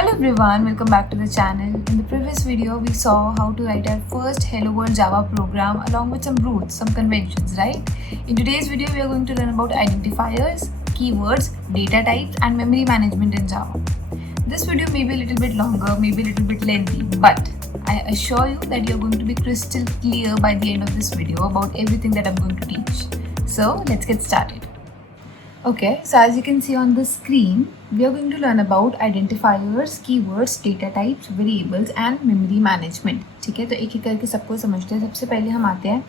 Hello everyone, welcome back to the channel. In the previous video, we saw how to write our first Hello World Java program along with some roots, some conventions, right? In today's video, we are going to learn about identifiers, keywords, data types, and memory management in Java. This video may be a little bit longer, maybe a little bit lengthy, but I assure you that you're going to be crystal clear by the end of this video about everything that I'm going to teach. So let's get started. Okay, so as you can see on the screen, we are going to learn about identifiers, keywords, data types, variables and memory management. ठीक है, तो एक एक करके सबको समझते हैं. सबसे पहले हम आते हैं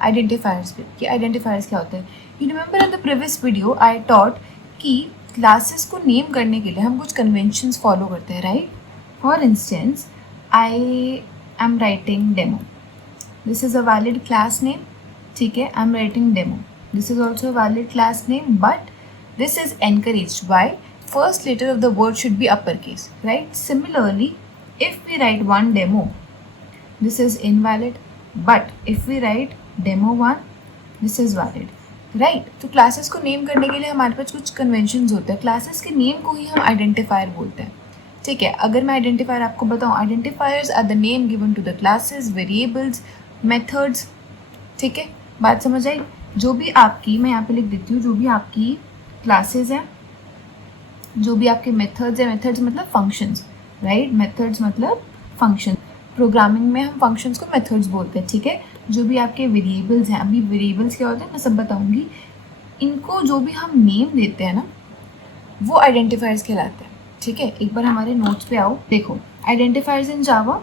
आइडेंटिफायर्स पे कि आइडेंटिफायर्स क्या होते हैं. You remember in the previous video I taught कि क्लासेस को नेम करने के लिए हम कुछ कन्वेंशंस फॉलो करते हैं, right? For instance, I am writing demo. This is a valid class name. ठीक है, I am writing demo. This is also a valid class name, but this is encouraged. Why? First letter of the word should be uppercase, right? Similarly, if we write one demo, this is invalid. But if we write demo one, this is valid, right? तो classes को name करने के लिए हमारे पास कुछ conventions होते हैं. Classes के name को ही हम identifier बोलते हैं. ठीक है, अगर मैं identifier आपको बताऊँ, identifiers are the name given to the classes, variables, methods. ठीक है, बात समझ आई? जो भी आपकी, मैं यहाँ पे लिख देती हूँ, जो भी आपकी क्लासेस हैं, जो भी आपके मेथड्स हैं, मेथड्स मतलब फंक्शंस, राइट? मेथड्स मतलब फंक्शन. प्रोग्रामिंग में हम फंक्शंस को मेथड्स बोलते हैं. ठीक है, जो भी आपके वेरिएबल्स हैं, अभी वेरिएबल्स क्या होते हैं मैं सब बताऊँगी. इनको जो भी हम नेम देते हैं ना, वो आइडेंटिफायर्स कहलाते हैं. ठीक है, एक बार हमारे नोट्स पे आओ. देखो, identifiers in Java.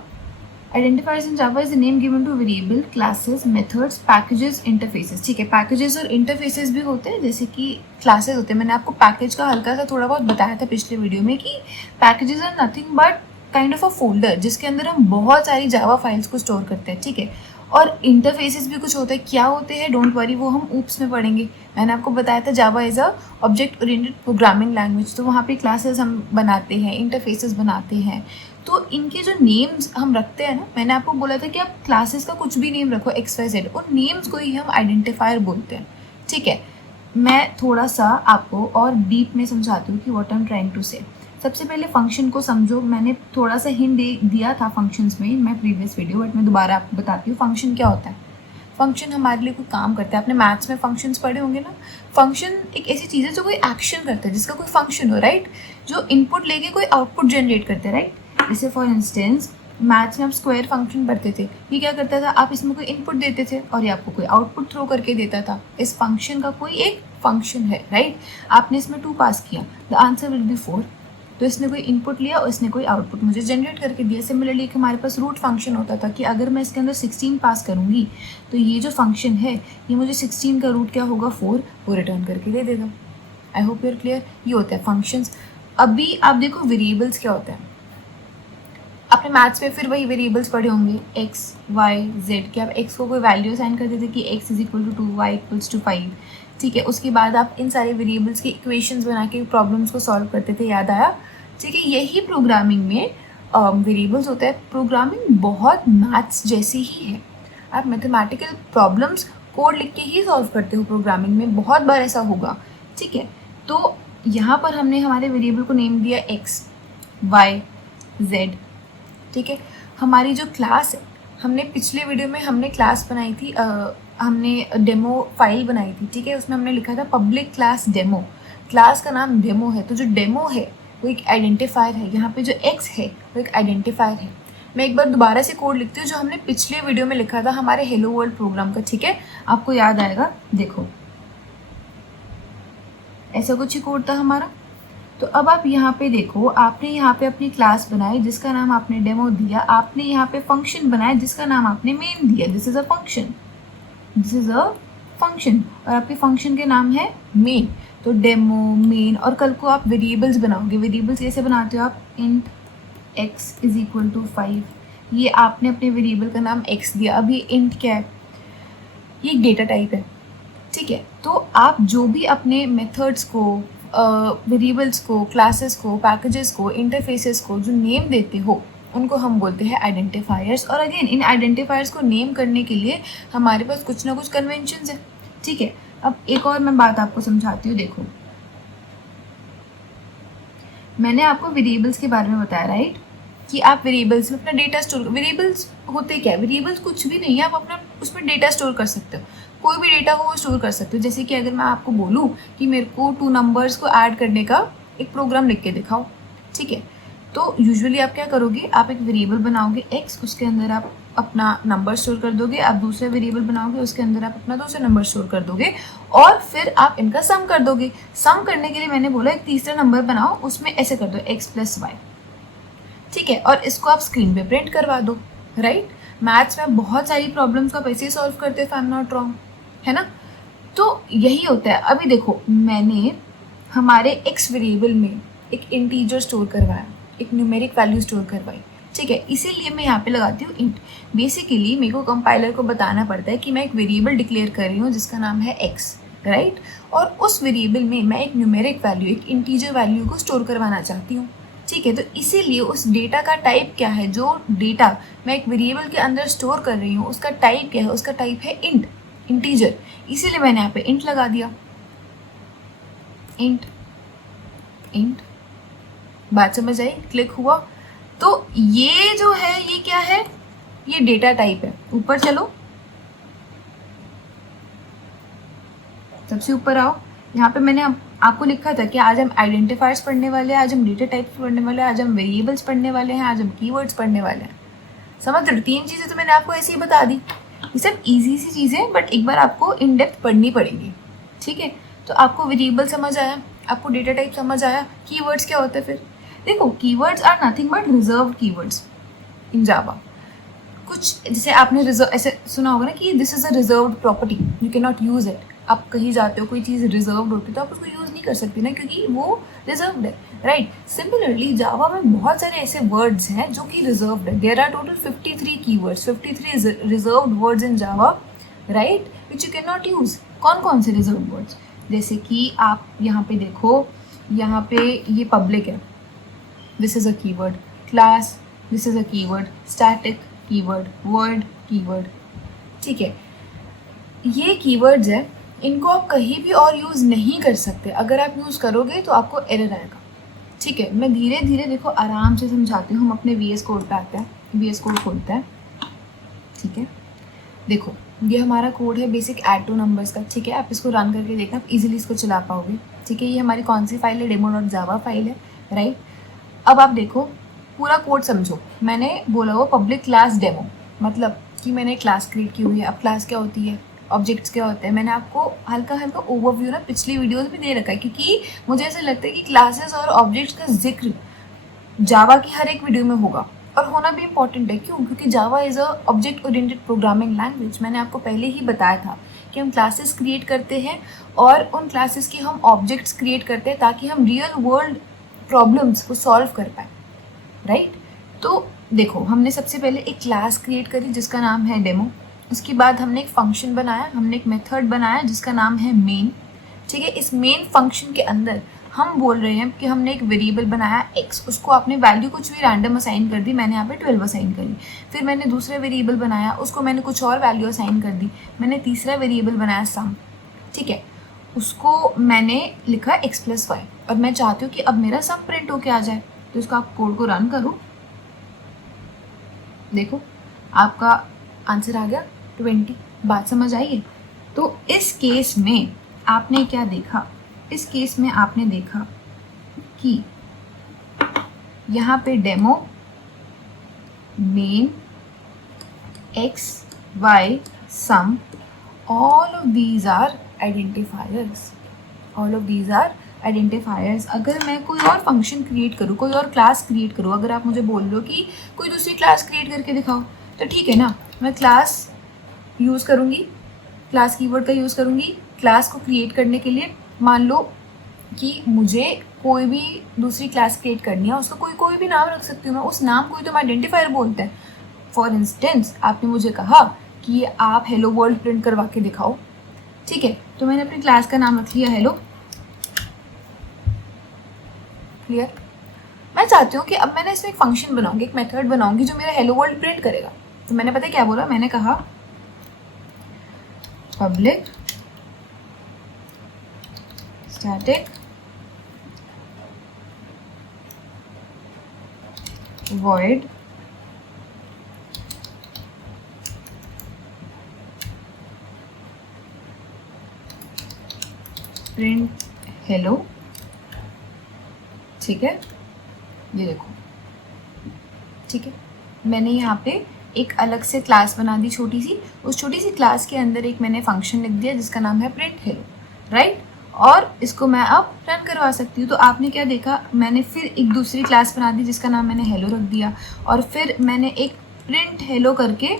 Identifiers in Java is the name given to variable, classes, methods, packages, interfaces. ठीक है, packages और interfaces भी होते हैं जैसे कि classes होते हैं. मैंने आपको package का हल्का सा थोड़ा बहुत बताया था पिछले वीडियो में कि packages are nothing but kind of a folder जिसके अंदर हम बहुत सारी Java फाइल्स को स्टोर करते हैं. ठीक है, और इंटरफेसेस भी कुछ होते हैं. क्या होते हैं डोंट वरी, वो हम ऊप्स में पढ़ेंगे. मैंने आपको बताया था जावा is a object oriented programming language, तो वहाँ पे क्लासेस हम बनाते हैं, इंटरफेसेस बनाते हैं. तो इनके जो नेम्स हम रखते हैं ना, मैंने आपको बोला था कि आप क्लासेस का कुछ भी नेम रखो, XYZ, उन नेम्स को ही हम आइडेंटिफायर बोलते हैं. ठीक है, मैं थोड़ा सा आपको और डीप में समझाती हूँ कि what I am trying to say. सबसे पहले फंक्शन को समझो. मैंने थोड़ा सा हिंट दिया था फंक्शंस में मैं प्रीवियस वीडियो, बट मैं दोबारा आपको बताती हूँ फंक्शन क्या होता है. फंक्शन हमारे लिए कोई काम करता है. आपने मैथ्स में फंक्शंस पढ़े होंगे ना. फंक्शन एक ऐसी चीज़ है जो कोई एक्शन करता है, जिसका कोई फंक्शन हो, राइट? जो इनपुट लेके कोई आउटपुट जनरेट करते हैं, राइट? जैसे फॉर इंस्टेंस मैथ्स में आप स्क्वायर फंक्शन पढ़ते थे. ये क्या करता था, आप इसमें कोई इनपुट देते थे और ये आपको कोई आउटपुट थ्रो करके देता था. इस फंक्शन का कोई एक फंक्शन है, राइट? आपने इसमें 2 पास किया, द आंसर विल बी 4. तो इसने कोई इनपुट लिया और इसने कोई आउटपुट मुझे जनरेट करके दिया. सिमिलरली एक हमारे पास रूट फंक्शन होता था कि अगर मैं इसके अंदर 16 पास करूँगी तो ये जो फंक्शन है ये मुझे 16 का रूट क्या होगा, 4, वो रिटर्न करके दे देगा. I hope you are clear. ये होता है फंक्शंस. अभी आप देखो वेरिएबल्स क्या होता है. आपने मैथ्स में फिर वही वेरिएबल्स पढ़े होंगे, x, y, z, कि आप x को कोई वैल्यू असाइन करते थे कि x is equal to 2, y equals to 5. ठीक है, उसके बाद आप इन सारे वेरिएबल्स की इक्वेशंस बना के प्रॉब्लम्स को सॉल्व करते थे. याद आया? ठीक है, यही प्रोग्रामिंग में वेरिएबल्स होता है. प्रोग्रामिंग बहुत मैथ्स जैसी ही है. आप मैथमेटिकल प्रॉब्लम्स कोड लिख के ही सॉल्व करते हो प्रोग्रामिंग में, बहुत बार ऐसा होगा. ठीक है, तो यहाँ पर हमने हमारे वेरिएबल को नेम दिया x, y, z. ठीक है, हमारी जो क्लास है, हमने पिछले वीडियो में हमने क्लास बनाई थी, हमने डेमो फाइल बनाई थी. ठीक है, उसमें हमने लिखा था पब्लिक क्लास डेमो. क्लास का नाम डेमो है, तो जो डेमो है वो एक आइडेंटिफायर है. यहाँ पे जो x है वो एक आइडेंटिफायर है. मैं एक बार दोबारा से कोड लिखती हूँ जो हमने पिछले वीडियो में लिखा था हमारे हेलो वर्ल्ड प्रोग्राम का. ठीक है, आपको याद आएगा. देखो, ऐसा कुछ ही कोड था हमारा. तो अब आप यहाँ पे देखो, आपने यहाँ पे अपनी क्लास बनाई जिसका नाम आपने डेमो दिया. आपने यहाँ पे फंक्शन बनाया जिसका नाम आपने मेन दिया. This is a function, this is a function, और आपके फंक्शन के नाम है मेन. तो डेमो, मेन, और कल को आप वेरिएबल्स बनाओगे. वेरिएबल्स कैसे बनाते हो आप? Int x is equal to 5. ये आपने अपने वेरिएबल का नाम x दिया. अब ये इंट क्या है? ये एक डेटा टाइप है. ठीक है, तो आप जो भी अपने मेथड्स को, वेरिएबल्स को, क्लासेस को, पैकेजेस को, इंटरफेसेस को जो नेम देते हो उनको हम बोलते हैं आइडेंटिफायर्स. और अगेन इन आइडेंटिफायर्स को नेम करने के लिए हमारे पास कुछ ना कुछ कन्वेंशंस है. ठीक है, अब एक और मैं बात आपको समझाती हूँ. देखो, मैंने आपको वेरिएबल्स के बारे में बताया, राइट, कि आप वेरिएबल्स में अपना डेटा स्टोर, वेरिएबल्स होते क्या है, वेरिएबल्स कुछ भी नहीं है, आप अपना उसमें डेटा स्टोर कर सकते हो, कोई भी डेटा हो वो स्टोर कर सकते हो। जैसे कि अगर मैं आपको बोलूँ कि मेरे को 2 नंबर्स को ऐड करने का एक प्रोग्राम लिख के दिखाओ, ठीक है, तो यूजुअली आप क्या करोगे, आप एक वेरिएबल बनाओगे x, उसके अंदर आप अपना नंबर स्टोर कर दोगे, आप दूसरा वेरिएबल बनाओगे, उसके अंदर आप अपना दूसरा नंबर स्टोर कर दोगे, और फिर आप इनका सम कर दोगे। सम करने के लिए मैंने बोला एक तीसरा नंबर बनाओ, उसमें ऐसे कर दो x + y, ठीक है, और इसको आप स्क्रीन पे प्रिंट करवा दो, राइट। मैथ्स में बहुत सारी प्रॉब्लम्स को आप ऐसे ही सॉल्व करते हो, if I am not wrong, है ना। तो यही होता है। अभी देखो, मैंने हमारे x वेरिएबल में एक इंटीजर स्टोर करवाया, एक न्यूमेरिक वैल्यू स्टोर करवाई, ठीक है, इसीलिए मैं यहाँ पे लगाती हूँ इंट। बेसिकली मेरे को कंपाइलर को बताना पड़ता है कि मैं एक वेरिएबल डिक्लेयर कर रही हूँ जिसका नाम है x, राइट, और उस वेरिएबल में मैं एक न्यूमेरिक वैल्यू, एक इंटीजर वैल्यू को स्टोर करवाना चाहती हूँ, ठीक है। तो इसीलिए उस डेटा का टाइप क्या है, जो डेटा मैं एक वेरिएबल के अंदर स्टोर कर रही हूँ उसका टाइप क्या है, उसका टाइप है इंट, इंटीजर, इसीलिए मैंने यहाँ पे इंट लगा दिया, इंट इंट। बात समझ आई, क्लिक हुआ। तो ये जो है ये क्या है, ये डेटा टाइप है। ऊपर चलो, सबसे ऊपर आओ, यहाँ पे मैंने आपको लिखा था कि आज हम आइडेंटिफायर्स पढ़ने वाले हैं, आज हम डेटा टाइप्स पढ़ने वाले हैं, आज हम वेरिएबल्स पढ़ने वाले हैं, आज हम कीवर्ड्स पढ़ने वाले हैं। समझ रहे, 3 चीज़ें तो मैंने आपको ऐसे ही बता दी। ये सब इजी सी चीज़ें, बट एक बार आपको इन डेप्थ पढ़नी पड़ेगी, ठीक है। तो आपको वेरिएबल समझ आया, आपको डेटा टाइप समझ आया, कीवर्ड्स क्या होता है फिर। देखो, keywords are nothing but reserve keywords in Java. कुछ जैसे आपने रिजर्व ऐसे सुना होगा ना कि this is a reserve property, you can not use it. आप कहीं जाते हो, कोई चीज़ रिजर्व होती है तो आप उसको यूज़ नहीं कर सकते ना, क्योंकि वो रिजर्व्ड है, राइट। सिमिलरली जावा में बहुत सारे ऐसे वर्ड्स हैं जो कि रिजर्व्ड है। There are total 53 keywords, 53 reserved words in Java, right, which you can not use. कौन कौन से रिजर्व वर्ड्स, जैसे कि आप यहाँ पे देखो, यहाँ पे ये पब्लिक है, this is a keyword, class, this is a keyword, static keyword, word keyword, ठीक है। ये कीवर्ड्स है, इनको आप कहीं भी और यूज़ नहीं कर सकते। अगर आप यूज़ करोगे तो आपको एरर आएगा, ठीक है। मैं धीरे धीरे देखो आराम से समझाती हूँ। हम अपने VS कोड पे आते हैं, VS कोड खोलते हैं, ठीक है। देखो, ये हमारा कोड है बेसिक ऐड टू नंबर्स का, ठीक है। आप इसको रन करके देखना, आप इजीली इसको चला पाओगे, ठीक है। ये हमारी कौन सी फाइल है, demo.java फाइल है, राइट। अब आप देखो, पूरा कोड समझो। मैंने बोला वो पब्लिक क्लास डेमो, मतलब कि मैंने क्लास क्रिएट की हुई है। अब क्लास क्या होती है, ऑब्जेक्ट्स क्या होते हैं, मैंने आपको हल्का हल्का ओवरव्यू ना पिछली वीडियोस में दे रखा है, क्योंकि मुझे ऐसा लगता है कि क्लासेस और ऑब्जेक्ट्स का जिक्र जावा की हर एक वीडियो में होगा, और होना भी इम्पॉर्टेंट है। क्यों, क्योंकि जावा is a object oriented programming language. मैंने आपको पहले ही बताया था कि हम क्लासेस क्रिएट करते हैं और उन क्लासेस की हम ऑब्जेक्ट्स क्रिएट करते हैं ताकि हम रियल वर्ल्ड प्रॉब्लम्स को सॉल्व कर पाए, राइट। तो देखो, हमने सबसे पहले एक क्लास क्रिएट करी जिसका नाम है डेमो। उसके बाद हमने एक फंक्शन बनाया, हमने एक मेथड बनाया जिसका नाम है मेन, ठीक है। इस मेन फंक्शन के अंदर हम बोल रहे हैं कि हमने एक वेरिएबल बनाया x, उसको आपने वैल्यू कुछ भी रैंडम असाइन कर दी, मैंने यहाँ पे 12 असाइन करी। फिर मैंने दूसरा वेरिएबल बनाया, उसको मैंने कुछ और वैल्यू असाइन कर दी। मैंने तीसरा वेरिएबल बनाया सम, ठीक है, उसको मैंने लिखा x + y, और मैं चाहती हूँ कि अब मेरा सम प्रिंट होके आ जाए। तो इसका आप कोड को रन करो, देखो आपका आंसर आ गया 20। बात समझ आई है। तो इस केस में आपने क्या देखा, इस केस में आपने देखा कि यहाँ पे demo, main, x, y, sum, all of these are identifiers, all of these are identifiers। अगर मैं कोई और फंक्शन क्रिएट करूँ, कोई और क्लास क्रिएट करूँ, अगर आप मुझे बोल रहे हो कि कोई दूसरी क्लास क्रिएट करके दिखाओ, तो ठीक है ना, मैं क्लास यूज़ करूँगी, क्लास कीवर्ड का यूज़ करूँगी क्लास को क्रिएट करने के लिए। मान लो कि मुझे कोई भी दूसरी क्लास क्रिएट करनी है, उसका कोई भी नाम रख सकती हूँ मैं, उस नाम को ही तो मैं आइडेंटिफायर बोलते हैं। फॉर इंस्टेंस आपने मुझे कहा कि आप हेलो वर्ल्ड प्रिंट करवा के दिखाओ, ठीक है, तो मैंने अपनी क्लास का नाम रख लिया हेलो, क्लियर। मैं चाहती हूँ कि अब मैंने इसमें एक फंक्शन बनाऊंगी, एक मेथड बनाऊंगी जो मेरा हेलो वर्ल्ड प्रिंट करेगा। तो मैंने पता है क्या बोला, मैंने कहा public static void print hello। ठीक है, ये देखो, ठीक है, मैंने यहाँ पे एक अलग से क्लास बना दी छोटी सी, उस छोटी सी क्लास के अंदर एक मैंने फंक्शन लिख दिया जिसका नाम है प्रिंट हेलो, राइट। और इसको मैं अब रन करवा सकती हूँ। तो आपने क्या देखा, मैंने फिर एक दूसरी क्लास बना दी जिसका नाम मैंने हेलो रख दिया, और फिर मैंने एक प्रिंट हेलो करके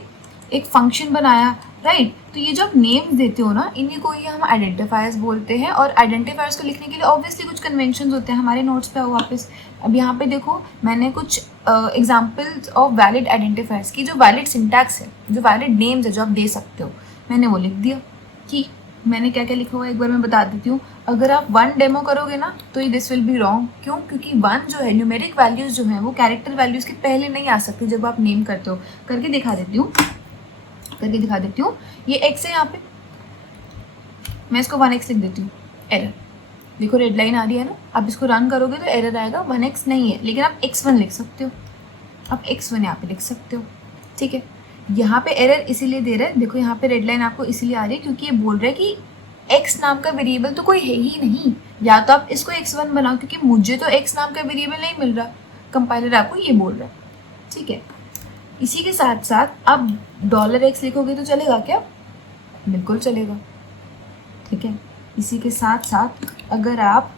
एक फंक्शन बनाया, राइट। तो ये जो आप नेम्स देते हो ना, इन्हीं को ही हम आइडेंटिफायर्स बोलते हैं। और आइडेंटिफायर्स को लिखने के लिए ऑब्वियसली कुछ कन्वेंशंस होते हैं। हमारे नोट्स पे आओ वापस। अब यहाँ पे देखो, मैंने कुछ एग्जाम्पल्स ऑफ वैलिड आइडेंटिफायर्स की, जो वैलिड सिंटैक्स है, जो वैलिड नेम्स है जो आप दे सकते हो, मैंने वो लिख दिया। कि मैंने क्या क्या लिखा हुआ है एक बार मैं बता देती हूँ। अगर आप 1 डेमो करोगे ना तो ये दिस विल बी रॉन्ग। क्यों? क्योंकि 1 जो है, न्यूमेरिक वैल्यूज़ जो हैं वो कैरेक्टर वैल्यूज़ के पहले नहीं आ सकती जब आप नेम करते हो। करके दिखा देती हूँ। ये x है यहाँ पे, मैं इसको 1x लिख देती हूँ। एरर, देखो रेड लाइन आ रही है ना। आप इसको रन करोगे तो एरर आएगा, 1x नहीं है, लेकिन आप x1 लिख सकते हो। आप x1 यहाँ पे लिख सकते हो, ठीक है। यहाँ पे एरर इसीलिए दे रहा है, देखो यहाँ पे रेड लाइन आपको इसीलिए आ रही है क्योंकि ये बोल रहा है कि x नाम का वेरिएबल तो कोई है ही नहीं। या तो आप इसको x1 बनाओ, क्योंकि मुझे तो x नाम का वेरिएबल नहीं मिल रहा, कंपाइलर आपको ये बोल रहा है, ठीक है। इसी के साथ साथ आप $x लिखोगे तो चलेगा क्या? बिल्कुल चलेगा, ठीक है। इसी के साथ साथ अगर आप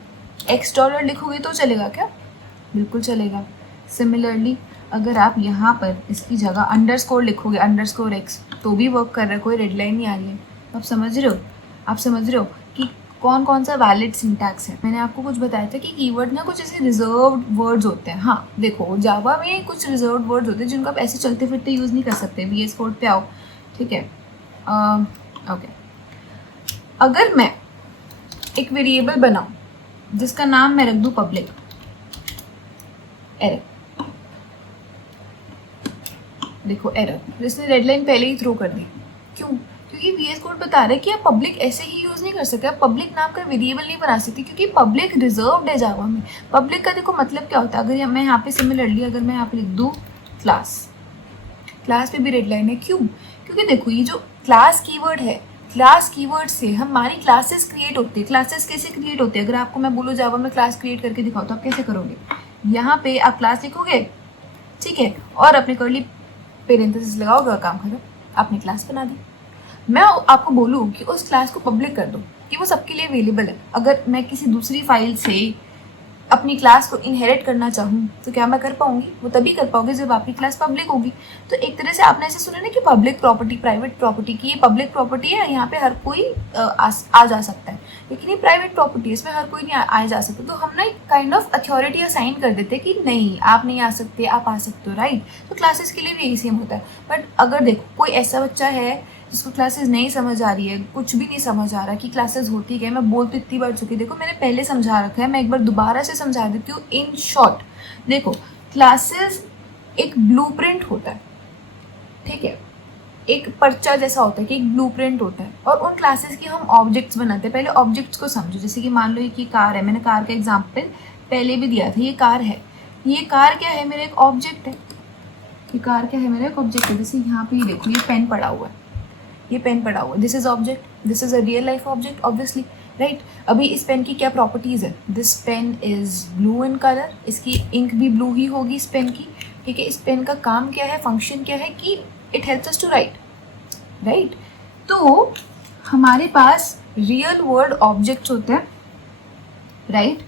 $x लिखोगे तो चलेगा क्या? बिल्कुल चलेगा। सिमिलरली अगर आप यहाँ पर इसकी जगह अंडरस्कोर लिखोगे, $x, तो भी वर्क कर रहा है, कोई रेड लाइन नहीं आ रही है। आप समझ रहे हो कि कौन कौन सा वैलिड सिंटैक्स है। मैंने आपको कुछ बताया था कि कीवर्ड ना कुछ ऐसे रिजर्व्ड वर्ड्स होते हैं। हाँ देखो, जावा में कुछ रिजर्व्ड वर्ड्स होते हैं जिनको आप ऐसे चलते फिरते यूज़ नहीं कर सकते। VS कोड पे आओ, ठीक है। ओके, अगर मैं एक वेरिएबल बनाऊं जिसका नाम मैं रख दूं पब्लिक, एरर, देखो एरर, इसने रेड लाइन पहले ही थ्रो कर दी। क्यों? क्योंकि VS कोड बता रहा है कि आप पब्लिक ऐसे ही यूज़ नहीं कर सकते, आप पब्लिक नाम का वेरिएबल नहीं बना सकते, क्योंकि पब्लिक रिजर्व्ड है जावा में। पब्लिक का देखो मतलब क्या होता है, अगर मैं यहाँ पे सिमिलरली अगर मैं यहाँ पे लिख दूँ क्लास पे भी रेड लाइन है। क्यों? क्योंकि देखो ये जो क्लास कीवर्ड है, क्लास कीवर्ड से हमारी क्लासेस क्रिएट होती है। क्लासेस कैसे क्रिएट होती है? अगर आपको मैं बोलूँ जावा में क्लास क्रिएट करके दिखाओ तो आप कैसे करोगे? यहाँ पे आप क्लास लिखोगे, ठीक है, और अपने कर्ली पेरेंथेसिस लगाओगे और काम खत्म, आपने क्लास बना दी। मैं आपको बोलूँ कि उस क्लास को पब्लिक कर दो कि वो सबके लिए अवेलेबल है। अगर मैं किसी दूसरी फाइल से अपनी क्लास को इनहेरिट करना चाहूँ तो क्या मैं कर पाऊँगी? वो तभी कर पाओगे जब आपकी क्लास पब्लिक होगी। तो एक तरह से आपने ऐसे सुना ना कि पब्लिक प्रॉपर्टी, प्राइवेट प्रॉपर्टी की, ये पब्लिक प्रॉपर्टी है, यहाँ पे हर कोई आ जा सकता है, लेकिन ये प्राइवेट प्रॉपर्टी है, इसमें हर कोई नहीं आ जा सकता। तो हम ना एक काइंड ऑफ अथॉरिटी असाइन कर देते हैं कि नहीं आप नहीं आ सकते, आप आ सकते हो, राइट। तो क्लासेस के लिए भी यही सेम होता है। बट अगर देखो कोई ऐसा बच्चा है जिसको क्लासेस नहीं समझ आ रही है, कुछ भी नहीं समझ आ रहा कि क्लासेस होती क्या, मैं बोल तो इतनी बार चुकी, देखो मैंने पहले समझा रखा है, मैं एक बार दोबारा से समझा देती हूँ इन शॉर्ट। देखो क्लासेस एक ब्लूप्रिंट होता है, ठीक है, एक पर्चा जैसा होता है कि एक ब्लूप्रिंट होता है, और उन क्लासेस की हम ऑब्जेक्ट्स बनाते हैं। पहले ऑब्जेक्ट्स को समझो, जैसे कि मान लो ये कार है, मैंने कार का एग्जाम्पल पहले भी दिया था। ये कार है, ये कार क्या है? मेरा एक ऑब्जेक्ट है। ये कार क्या है? मेरा एक ऑब्जेक्ट है। जैसे यहाँ पे ये देखो, ये पेन पड़ा हुआ है, ये पेन पड़ा हुआ है, this is object, this is a real life object obviously, right. अभी इस पेन की क्या प्रॉपर्टीज है? This pen is blue in colour, इसकी इंक भी ब्लू ही होगी इस पेन की, ठीक है। इस पेन का काम क्या है, फंक्शन क्या है कि it helps us to write, right. तो हमारे पास रियल वर्ल्ड ऑब्जेक्ट्स होते हैं, राइट।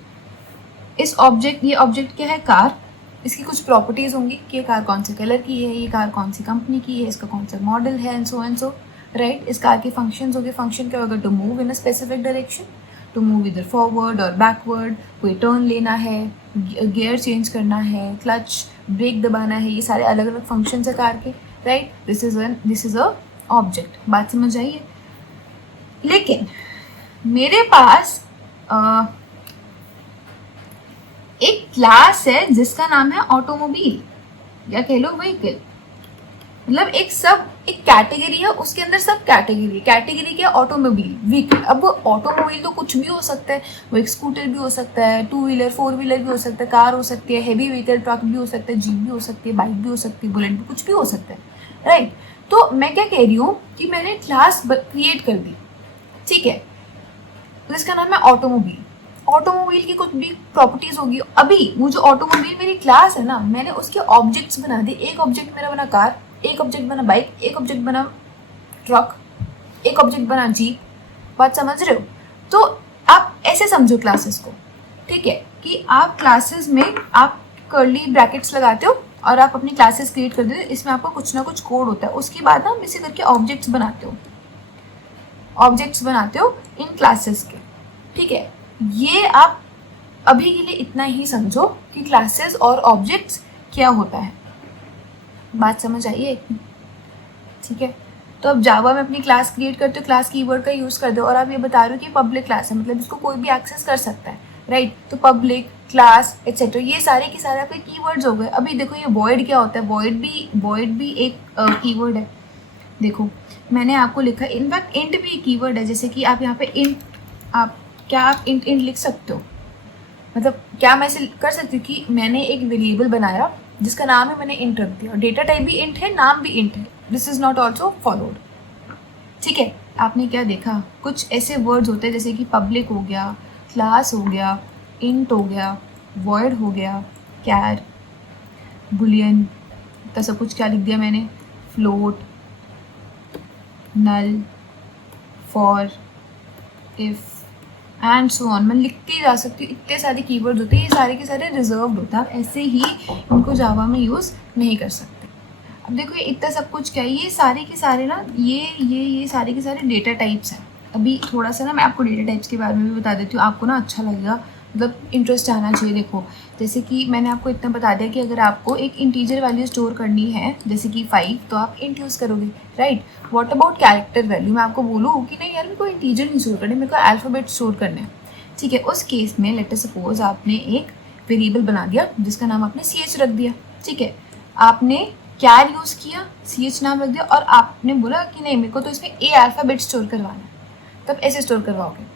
इस ऑब्जेक्ट, ये ऑब्जेक्ट क्या है? कार। इसकी कुछ प्रॉपर्टीज होंगी कि ये कार कौन से कलर की है, ये कार कौन सी कंपनी की है, इसका कौन सा मॉडल है, एंड सो राइट। इस कार के फंक्शंस हो गए। फंक्शन क्या होगा? To move in a specific direction, to move इधर फॉरवर्ड और बैकवर्ड, कोई टर्न लेना है, गियर चेंज करना है, क्लच ब्रेक दबाना है, ये सारे अलग अलग फंक्शंस है कार के, right. This is a object. बात समझ आइए। लेकिन मेरे पास एक क्लास है जिसका नाम है ऑटोमोबाइल, या कह लो व्हीकल, मतलब एक कैटेगरी है, उसके अंदर सब कैटेगरी। कैटेगरी क्या? Automobile, vehicle. अब वो ऑटोमोबाइल तो कुछ भी हो सकता है, वो एक स्कूटर भी हो सकता है, 2 व्हीलर 4 व्हीलर भी हो सकता है, कार हो सकती है, हैवी व्हीकल ट्रक भी हो सकता है, जीप भी हो सकती है, बाइक भी हो सकती है, बुलेट भी, कुछ भी हो सकता है, राइट। तो मैं क्या कह रही हूँ कि मैंने क्लास क्रिएट कर दी, ठीक है, जिसका नाम है ऑटोमोबाइल। ऑटोमोबाइल की कुछ भी प्रॉपर्टीज होगी। अभी वो जो ऑटोमोबाइल मेरी क्लास है ना, मैंने उसके ऑब्जेक्ट्स बना दिए। एक ऑब्जेक्ट मेरा बना कार, एक ऑब्जेक्ट बना बाइक, एक ऑब्जेक्ट बना ट्रक, एक ऑब्जेक्ट बना जीप। बात समझ रहे हो? तो आप ऐसे समझो क्लासेस को, ठीक है, कि आप क्लासेस में आप कर्ली ब्रैकेट्स लगाते हो और आप अपनी क्लासेस क्रिएट कर देते हो। इसमें आपका कुछ ना कुछ कोड होता है। उसके बाद ना इसी करके ऑब्जेक्ट्स बनाते हो इन क्लासेस के, ठीक है। ये आप अभी के लिए इतना ही समझो कि क्लासेस और ऑब्जेक्ट्स क्या होता है। बात समझ आई है? ठीक है। तो अब जावा में अपनी क्लास क्रिएट करते हो, क्लास कीवर्ड का यूज़ कर दो, और आप ये बता रहे हो कि पब्लिक क्लास है, मतलब इसको कोई भी एक्सेस कर सकता है, राइट। तो पब्लिक क्लास एक्सेट्रा, ये सारे के सारे आपके कीवर्ड्स हो गए। अभी देखो ये वॉइड क्या होता है? वॉइड भी एक कीवर्ड है। देखो मैंने आपको लिखा, इनफैक्ट इंट भी एक कीवर्ड है। जैसे कि आप यहाँ पे इंट, आप इंट लिख सकते हो। मतलब क्या मैं ऐसे कर सकती हूँ कि मैंने एक वेरिएबल बनाया जिसका नाम है, मैंने इंट रख दिया, डेटा टाइप भी इंट है, नाम भी इंट है। This is not also followed, ठीक है। आपने क्या देखा? कुछ ऐसे वर्ड्स होते हैं जैसे कि पब्लिक हो गया, क्लास हो गया, इंट हो गया, वॉइड हो गया, कैर, बुलियन, तो सब कुछ क्या लिख दिया मैंने? Float, null, for, if and so on. मैं लिखती जा सकती हूँ। इतने सारे कीवर्ड्स होते हैं, ये सारे के सारे रिजर्व्ड होते हैं, आप ऐसे ही इनको जावा में यूज़ नहीं कर सकते। अब देखो ये इतना सब कुछ क्या है? ये सारे के सारे ना, ये सारे के सारे डेटा टाइप्स हैं। अभी थोड़ा सा ना मैं आपको डेटा टाइप्स के बारे में भी बता देती हूँ, आपको ना अच्छा लगेगा, मतलब इंटरेस्ट आना चाहिए। देखो जैसे कि मैंने आपको इतना बता दिया कि अगर आपको एक इंटीजर वैल्यू स्टोर करनी है जैसे कि 5, तो आप इंट यूज़ करोगे, right. What about character value? मैं आपको बोलूँ कि नहीं यार मेरे को इंटीजर नहीं स्टोर करना है, मेरे को अल्फ़ाबेट स्टोर करना है, ठीक है। उस केस में लेट अस सपोज आपने एक वेरिएबल बना दिया जिसका नाम आपने CH रख दिया, ठीक है। आपने कैर यूज़ किया, CH नाम रख दिया, और आपने बोला कि नहीं मेरे को तो इसमें A अल्फ़ाबेट स्टोर करवाना है। तब ऐसे स्टोर करवाओगे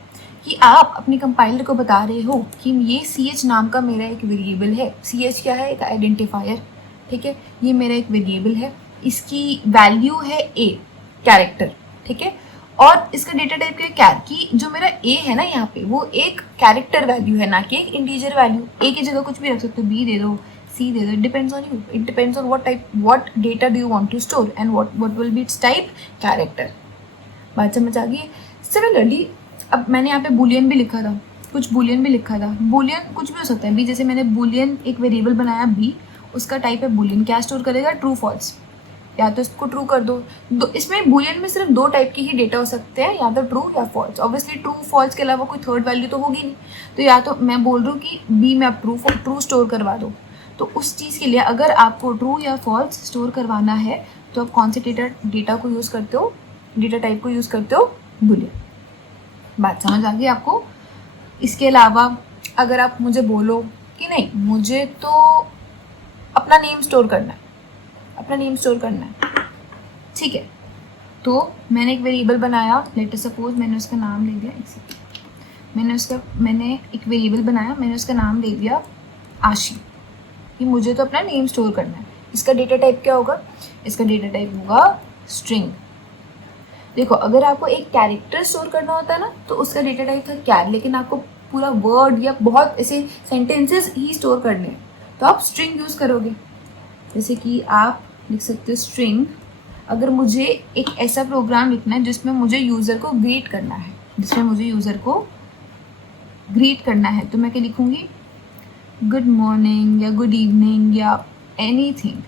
कि आप अपने कंपाइलर को बता रहे हो कि ये CH नाम का मेरा एक वेरिएबल है। CH क्या है? एक आइडेंटिफायर, ठीक है। ये मेरा एक वेरिएबल है, इसकी वैल्यू है A कैरेक्टर, ठीक है। और इसका डेटा टाइप क्या है? कैर। की जो मेरा A है ना यहाँ पे, वो एक कैरेक्टर वैल्यू है, ना कि एक इंटीजर वैल्यू। A की जगह कुछ भी रख सकते हो, B दे दो, C दे दो, depends on you. It depends on what data do you want to store and what will be its type? Character. बात समझ आ गई है? सिमिलरली अब मैंने यहाँ पे बुलियन भी लिखा था, कुछ बुलियन भी लिखा था। बुलियन कुछ भी हो सकता है। बी, जैसे मैंने बुलियन एक वेरिएबल बनाया बी, उसका टाइप है बुलियन। क्या स्टोर करेगा? True false. या तो इसको ट्रू कर दो। इसमें बुलियन में सिर्फ 2 टाइप के ही डेटा हो सकते हैं, या तो ट्रू या फॉल्स। ऑब्वियसली ट्रू फॉल्स के अलावा कोई थर्ड वैल्यू तो होगी नहीं। तो या तो मैं बोल रहा हूँ कि बी में आप ट्रू स्टोर करवा दो। तो उस चीज़ के लिए अगर आपको ट्रू या फॉल्स स्टोर करवाना है तो आप कौन से डेटा को यूज़ करते हो? डेटा टाइप को यूज़ करते हो बुलियन। बात समझ आ गई आपको? इसके अलावा अगर आप मुझे बोलो कि नहीं मुझे तो अपना नेम स्टोर करना है, ठीक है। तो मैंने एक वेरिएबल बनाया, लेट अस सपोज मैंने उसका नाम ले दिया, मैंने एक वेरिएबल बनाया, मैंने उसका नाम ले दिया आशी, कि मुझे तो अपना नेम स्टोर करना है। इसका डेटा टाइप क्या होगा? इसका डेटा टाइप होगा स्ट्रिंग। देखो अगर आपको एक कैरेक्टर स्टोर करना होता है ना तो उसका डेटा टाइप था कैर, लेकिन आपको पूरा वर्ड या बहुत ऐसे सेंटेंसेस ही स्टोर करने हैं तो आप स्ट्रिंग यूज़ करोगे। जैसे कि आप लिख सकते हो स्ट्रिंग, अगर मुझे एक ऐसा प्रोग्राम लिखना है जिसमें मुझे यूज़र को ग्रीट करना है, तो मैं क्या लिखूँगी? गुड मॉर्निंग या गुड इवनिंग या एनीथिंग।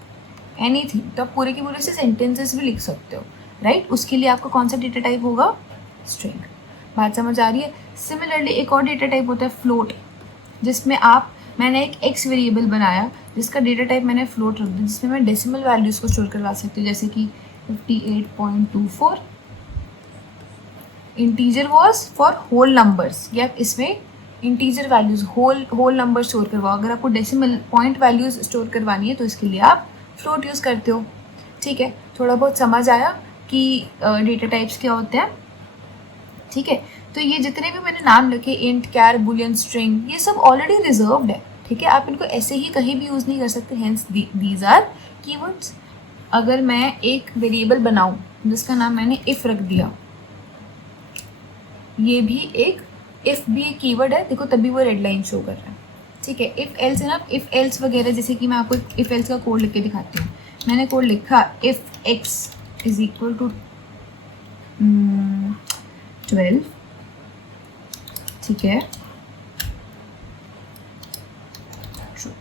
तो आप पूरे के पूरे से सेंटेंसेस भी लिख सकते हो, राइट। उसके लिए आपका कौन सा डेटा टाइप होगा? स्ट्रिंग। बात समझ आ रही है? सिमिलरली एक और डेटा टाइप होता है फ्लोट, जिसमें मैंने एक एक्स वेरिएबल बनाया जिसका डेटा टाइप मैंने फ्लोट रख दिया, जिसमें मैं डेसिमल वैल्यूज़ को स्टोर करवा सकती हूँ, जैसे कि 58.24। Integer was for whole numbers, या इसमें integer values whole number store करवाओ। अगर आपको डेसिमल पॉइंट वैल्यूज़ स्टोर करवानी है तो इसके लिए आप फ्लोट यूज़ करते हो, ठीक है। थोड़ा बहुत समझ आया कि डेटा टाइप्स क्या होते हैं, ठीक है। तो ये जितने भी मैंने नाम लिखे, इंट, कैर, बुलियन, स्ट्रिंग, ये सब ऑलरेडी रिजर्व्ड है, ठीक है। आप इनको ऐसे ही कहीं भी यूज़ नहीं कर सकते, हेंस दीज आर कीवर्ड्स। अगर मैं एक वेरिएबल बनाऊं जिसका नाम मैंने इफ़ रख दिया, ये भी एक इफ़ भी एक कीवर्ड है, देखो तभी वो रेड लाइन शो कर रहा है, ठीक है। इफ़ एल्स है ना, इफ़ एल्स वगैरह, जैसे कि मैं आपको इफ़ एल्स का कोड लिख के दिखाती हूँ। मैंने कोड लिखा if x is equal to 12, ठीक है, ट्रू।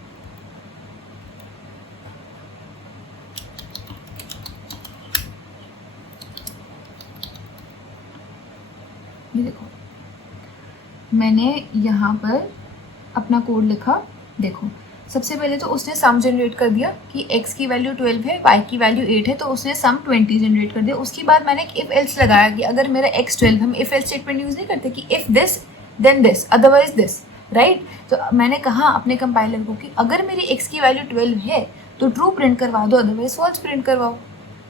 ये देखो मैंने यहाँ पर अपना कोड लिखा, देखो सबसे पहले तो उसने सम जनरेट कर दिया कि x की वैल्यू 12 है, y की वैल्यू 8 है, तो उसने सम 20 जनरेट कर दिया। उसके बाद मैंने एक इफ एल्स लगाया कि अगर मेरा x 12, हम इफ एल्स स्टेटमेंट यूज़ नहीं करते कि if this then this otherwise this, right. तो मैंने कहा अपने कंपाइलर को कि अगर मेरी x की वैल्यू 12 है तो ट्रू प्रिंट करवा दो, अदरवाइज फॉल्स प्रिंट करवाओ।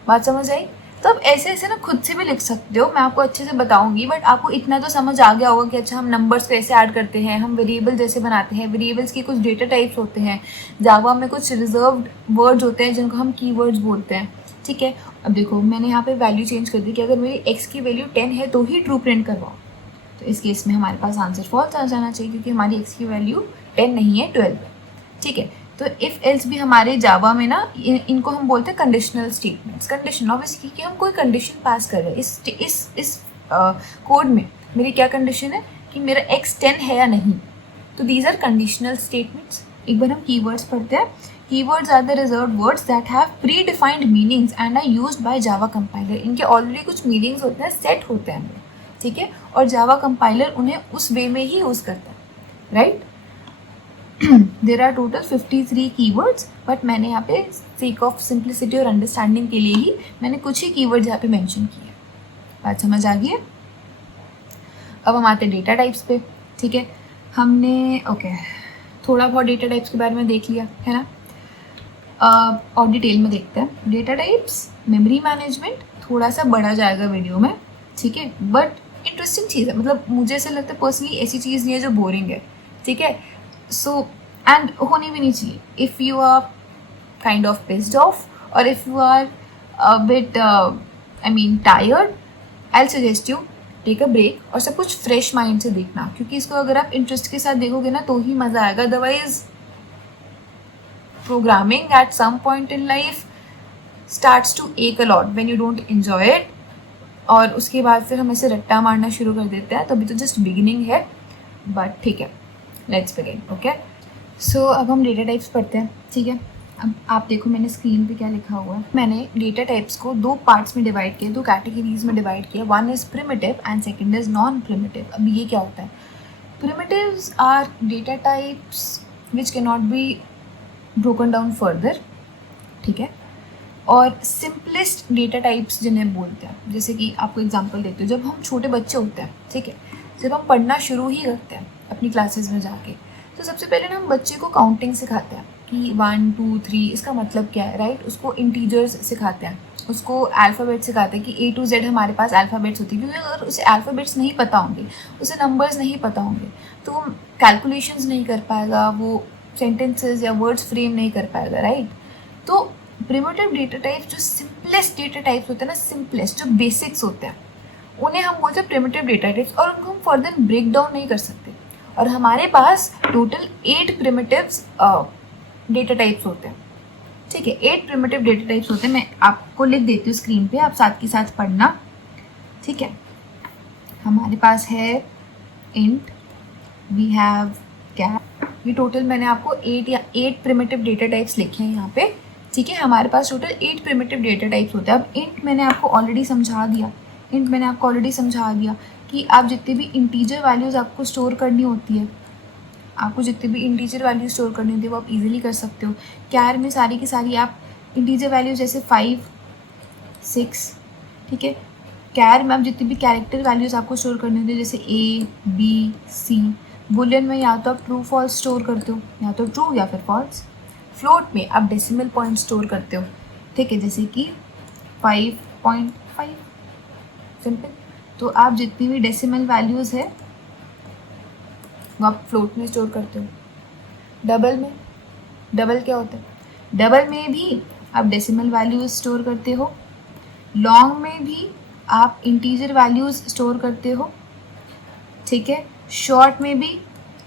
बात समझ आई? तो अब ऐसे ऐसे ना खुद से भी लिख सकते हो, मैं आपको अच्छे से बताऊंगी, बट आपको इतना तो समझ आ गया होगा कि अच्छा हम नंबर्स कैसे ऐड करते हैं, हम वेरिएबल जैसे बनाते हैं, वेरिएबल्स के कुछ डेटा टाइप्स होते हैं, जावा में कुछ रिजर्व्ड वर्ड्स होते हैं जिनको हम कीवर्ड्स बोलते हैं, ठीक है। अब देखो मैंने यहाँ पे वैल्यू चेंज कर दी कि अगर मेरी एक्स की वैल्यू 10 है तो ही ट्रू प्रिंट करवाओ, तो इस केस में हमारे पास आंसर फॉल्स आ जाना चाहिए क्योंकि हमारी एक्स की वैल्यू 10 नहीं है, 12 है, ठीक है। तो इफ़ एल्स भी हमारे जावा में ना इनको हम बोलते हैं कंडीशनल स्टेटमेंट्स। कंडीशन ऑब्वियसली कि हम कोई कंडीशन पास कर रहे हैं, इस कोड में मेरी क्या कंडीशन है कि मेरा x 10 है या नहीं, तो दीज आर कंडीशनल स्टेटमेंट्स। एक बार हम कीवर्ड्स पढ़ते हैं। Keywords are the reserved words that have predefined meanings and are used by Java compiler. इनके ऑलरेडी कुछ मीनिंग्स होते हैं, सेट होते हैं, ठीक है, और जावा कंपाइलर उन्हें उस वे में ही यूज़ करता है, right. There are total 53 keywords, but मैंने यहाँ पे सेक ऑफ सिंप्लिसिटी और अंडरस्टैंडिंग के लिए ही मैंने कुछ ही कीवर्ड्स यहाँ पे मेंशन किए। बात समझ आ गई है? अब हम आते हैं डेटा टाइप्स पे, ठीक है। हमने थोड़ा बहुत डेटा टाइप्स के बारे में देख लिया है ना। और डिटेल में देखते हैं डेटा टाइप्स। मेमोरी मैनेजमेंट थोड़ा सा बढ़ा जाएगा वीडियो में, ठीक है, बट इंटरेस्टिंग चीज़ है, मतलब मुझे ऐसा लगता है पर्सनली ऐसी चीज़ नहीं है जो बोरिंग है, ठीक है। सो एंड होनी भी नहीं चाहिए। If you are kind of pissed off और if you are bit tired, I suggest you take a break और सब कुछ फ्रेश माइंड से देखना, क्योंकि इसको अगर आप इंटरेस्ट के साथ देखोगे ना तो ही मज़ा आएगा। Otherwise programming at some point in life starts to ache a lot when you don't enjoy it, और उसके बाद फिर हम ऐसे रट्टा मारना शुरू कर देते हैं। तो अभी तो जस्ट बिगिनिंग है, बट ठीक है, लेट्स बिगिन। ओके, सो अब हम डेटा टाइप्स पढ़ते हैं, ठीक है। अब आप देखो मैंने स्क्रीन पे क्या लिखा हुआ है। मैंने डेटा टाइप्स को दो पार्ट्स में डिवाइड किया, दो कैटेगरीज में डिवाइड किया। One is primitive and second is non primitive. अब ये क्या होता है? Primitives are data types which can not be broken down further, ठीक है। और सिंपलेस्ट डेटा टाइप्स जिन्हें बोलते हैं, जैसे कि आपको एग्जांपल देते हो, जब हम छोटे बच्चे होते हैं, ठीक है, जब हम पढ़ना शुरू ही करते हैं अपनी क्लासेस में जाके, तो सबसे पहले ना हम बच्चे को काउंटिंग सिखाते हैं कि 1 2 3 इसका मतलब क्या है, राइट। उसको इंटीजर्स सिखाते हैं, उसको अल्फ़ाबेट सिखाते हैं कि A to Z हमारे पास अल्फ़ाबेट्स होती है, क्योंकि अगर उसे अल्फ़ाबेट्स नहीं पता होंगे, उसे नंबर्स नहीं पता होंगे, तो वो कैलकुलेशंस नहीं कर पाएगा, वो सेंटेंसेस या वर्ड्स फ्रेम नहीं कर पाएगा, राइट। तो प्रिमिटिव डेटा टाइप्स, जो सिंपलेस्ट डेटा टाइप्स होते हैं ना, सिंपलेस्ट जो बेसिक्स होते हैं, उन्हें हम बोलते हैं प्रिमिटिव डेटा टाइप्स, और उनको हम फर्दर ब्रेक डाउन नहीं कर सकते। और हमारे पास टोटल 8 प्रिमिटिव्स डेटा टाइप्स होते हैं, ठीक है। 8 प्रिमिटिव डेटा टाइप्स होते हैं। मैं आपको लिख देती हूँ स्क्रीन पे, आप साथ के साथ पढ़ना, ठीक है। हमारे पास है इंट, वी हैव कैर, ये टोटल मैंने आपको 8 प्रिमिटिव डेटा टाइप्स लिखे हैं यहाँ पे, ठीक है। हमारे पास टोटल 8 प्रिमिटिव डेटा टाइप्स होते हैं। अब इंट मैंने आपको ऑलरेडी समझा दिया कि आप जितने भी इंटीजर वैल्यूज़ आपको स्टोर करनी होती है, वो आप इजीली कर सकते हो। कैर में सारी की सारी आप इंटीजर वैल्यूज जैसे 5 6, ठीक है। कैर में आप जितनी भी कैरेक्टर वैल्यूज़ आपको स्टोर करनी होती है, जैसे A B C। बुलियन में या तो आप ट्रू फॉल्स स्टोर करते हो, या तो ट्रू या फिर फॉल्स। फ्लोट में आप डेसिमल पॉइंट स्टोर करते हो, ठीक है, जैसे कि 5.5, सिंपल। तो आप जितनी भी डेसिमल वैल्यूज़ है वो आप फ्लोट में स्टोर करते हो। डबल में, डबल क्या होता है, डबल में भी आप डेसिमल वैल्यूज़ स्टोर करते हो, लॉन्ग में भी आप इंटीजर वैल्यूज़ स्टोर करते हो, ठीक है। शॉर्ट में भी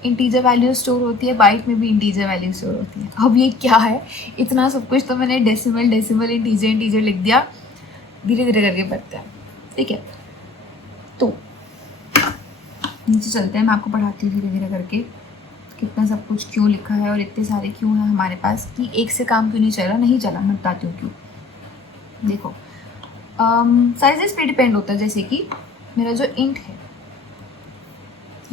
इंटीजर वैल्यू स्टोर होती है, बाइट में भी इंटीजर वैल्यू स्टोर होती है। अब ये क्या है, इतना सब कुछ तो मैंने डेसिमल डेसिमल इंटीजर इंटीजर लिख दिया, धीरे धीरे करके पढ़ते हैं, ठीक है। तो नीचे चलते हैं, मैं आपको पढ़ाती हूँ धीरे धीरे करके कितना सब कुछ क्यों लिखा है और इतने सारे क्यों हैं हमारे पास, कि एक से काम क्यों नहीं चल रहा, नहीं चला, मैं बताती हूँ क्यों। देखो साइजेस पे डिपेंड होता है, जैसे कि मेरा जो इंट है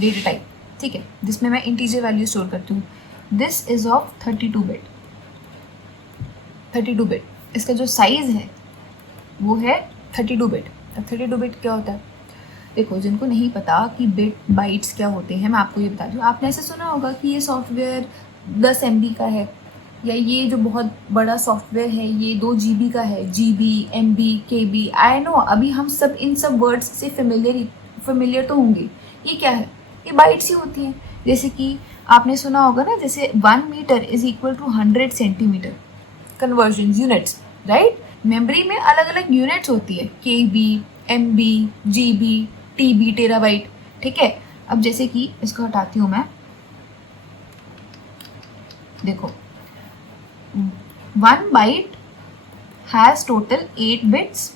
डेटा टाइप, ठीक है, जिसमें मैं इंटीजर वैल्यू स्टोर करती हूँ, this is of 32 bit. 32 bit इसका जो साइज है वो है 32 बिट। अब 32 बिट क्या होता है, देखो जिनको नहीं पता कि बिट बाइट्स क्या होते हैं, मैं आपको ये बता दूँ। आपने ऐसे सुना होगा कि ये सॉफ्टवेयर 10 MB का है, या ये जो बहुत बड़ा सॉफ्टवेयर है ये 2 GB का है, GB, MB, KB। I know अभी हम सब इन सब वर्ड्स से फेमिलियर तो होंगे। ये क्या है, ये बाइट्स ही होती हैं। जैसे कि आपने सुना होगा ना, जैसे 1 metre is equal to 100 centimetre, conversion units, right. Memory में अलग अलग यूनिट्स होती है, KB, MB, GB, TB, terabyte, ठीक है। अब जैसे कि इसको हटाती हूँ मैं, देखो 1 बाइट हैज टोटल 8 बिट्स,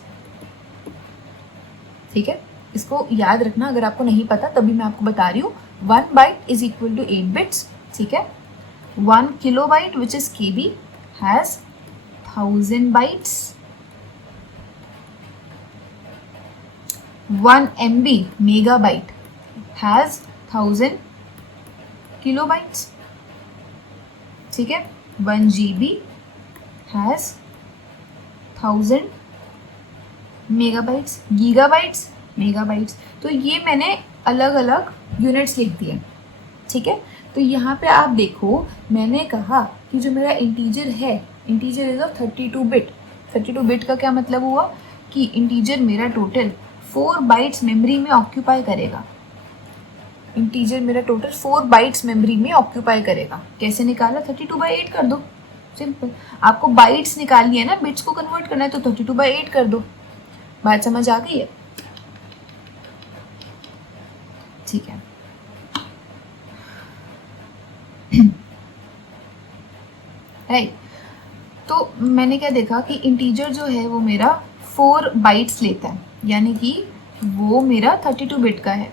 ठीक है। इसको याद रखना, अगर आपको नहीं पता तभी मैं आपको बता रही हूँ। 1 byte is equal to 8 bits, ठीक है। 1 kilobyte which is KB has 1000 bytes. 1 MB megabyte has 1000 kilobytes, ठीक है। 1 GB has 1000 megabytes, gigabytes, megabytes. तो ये मैंने अलग अलग यूनिट्स लिख दिए, ठीक है। तो यहाँ पे आप देखो, मैंने कहा कि जो मेरा इंटीजर है, integer is of 32 bit. 32 bit का क्या मतलब हुआ कि इंटीजर मेरा टोटल 4 बाइट्स मेमोरी में ऑक्यूपाई करेगा। इंटीजर मेरा टोटल 4 बाइट्स मेमोरी में ऑक्यूपाई करेगा। कैसे निकाला, 32/8 कर दो, सिंपल। आपको बाइट्स निकालनी है ना, बिट्स को कन्वर्ट करना है, तो 32/8 कर दो। बात समझ आ गई है, ठीक है। राइट, तो मैंने क्या देखा कि इंटीजर जो है वो मेरा 4 बाइट्स लेता है, यानी कि वो मेरा 32 बिट का है।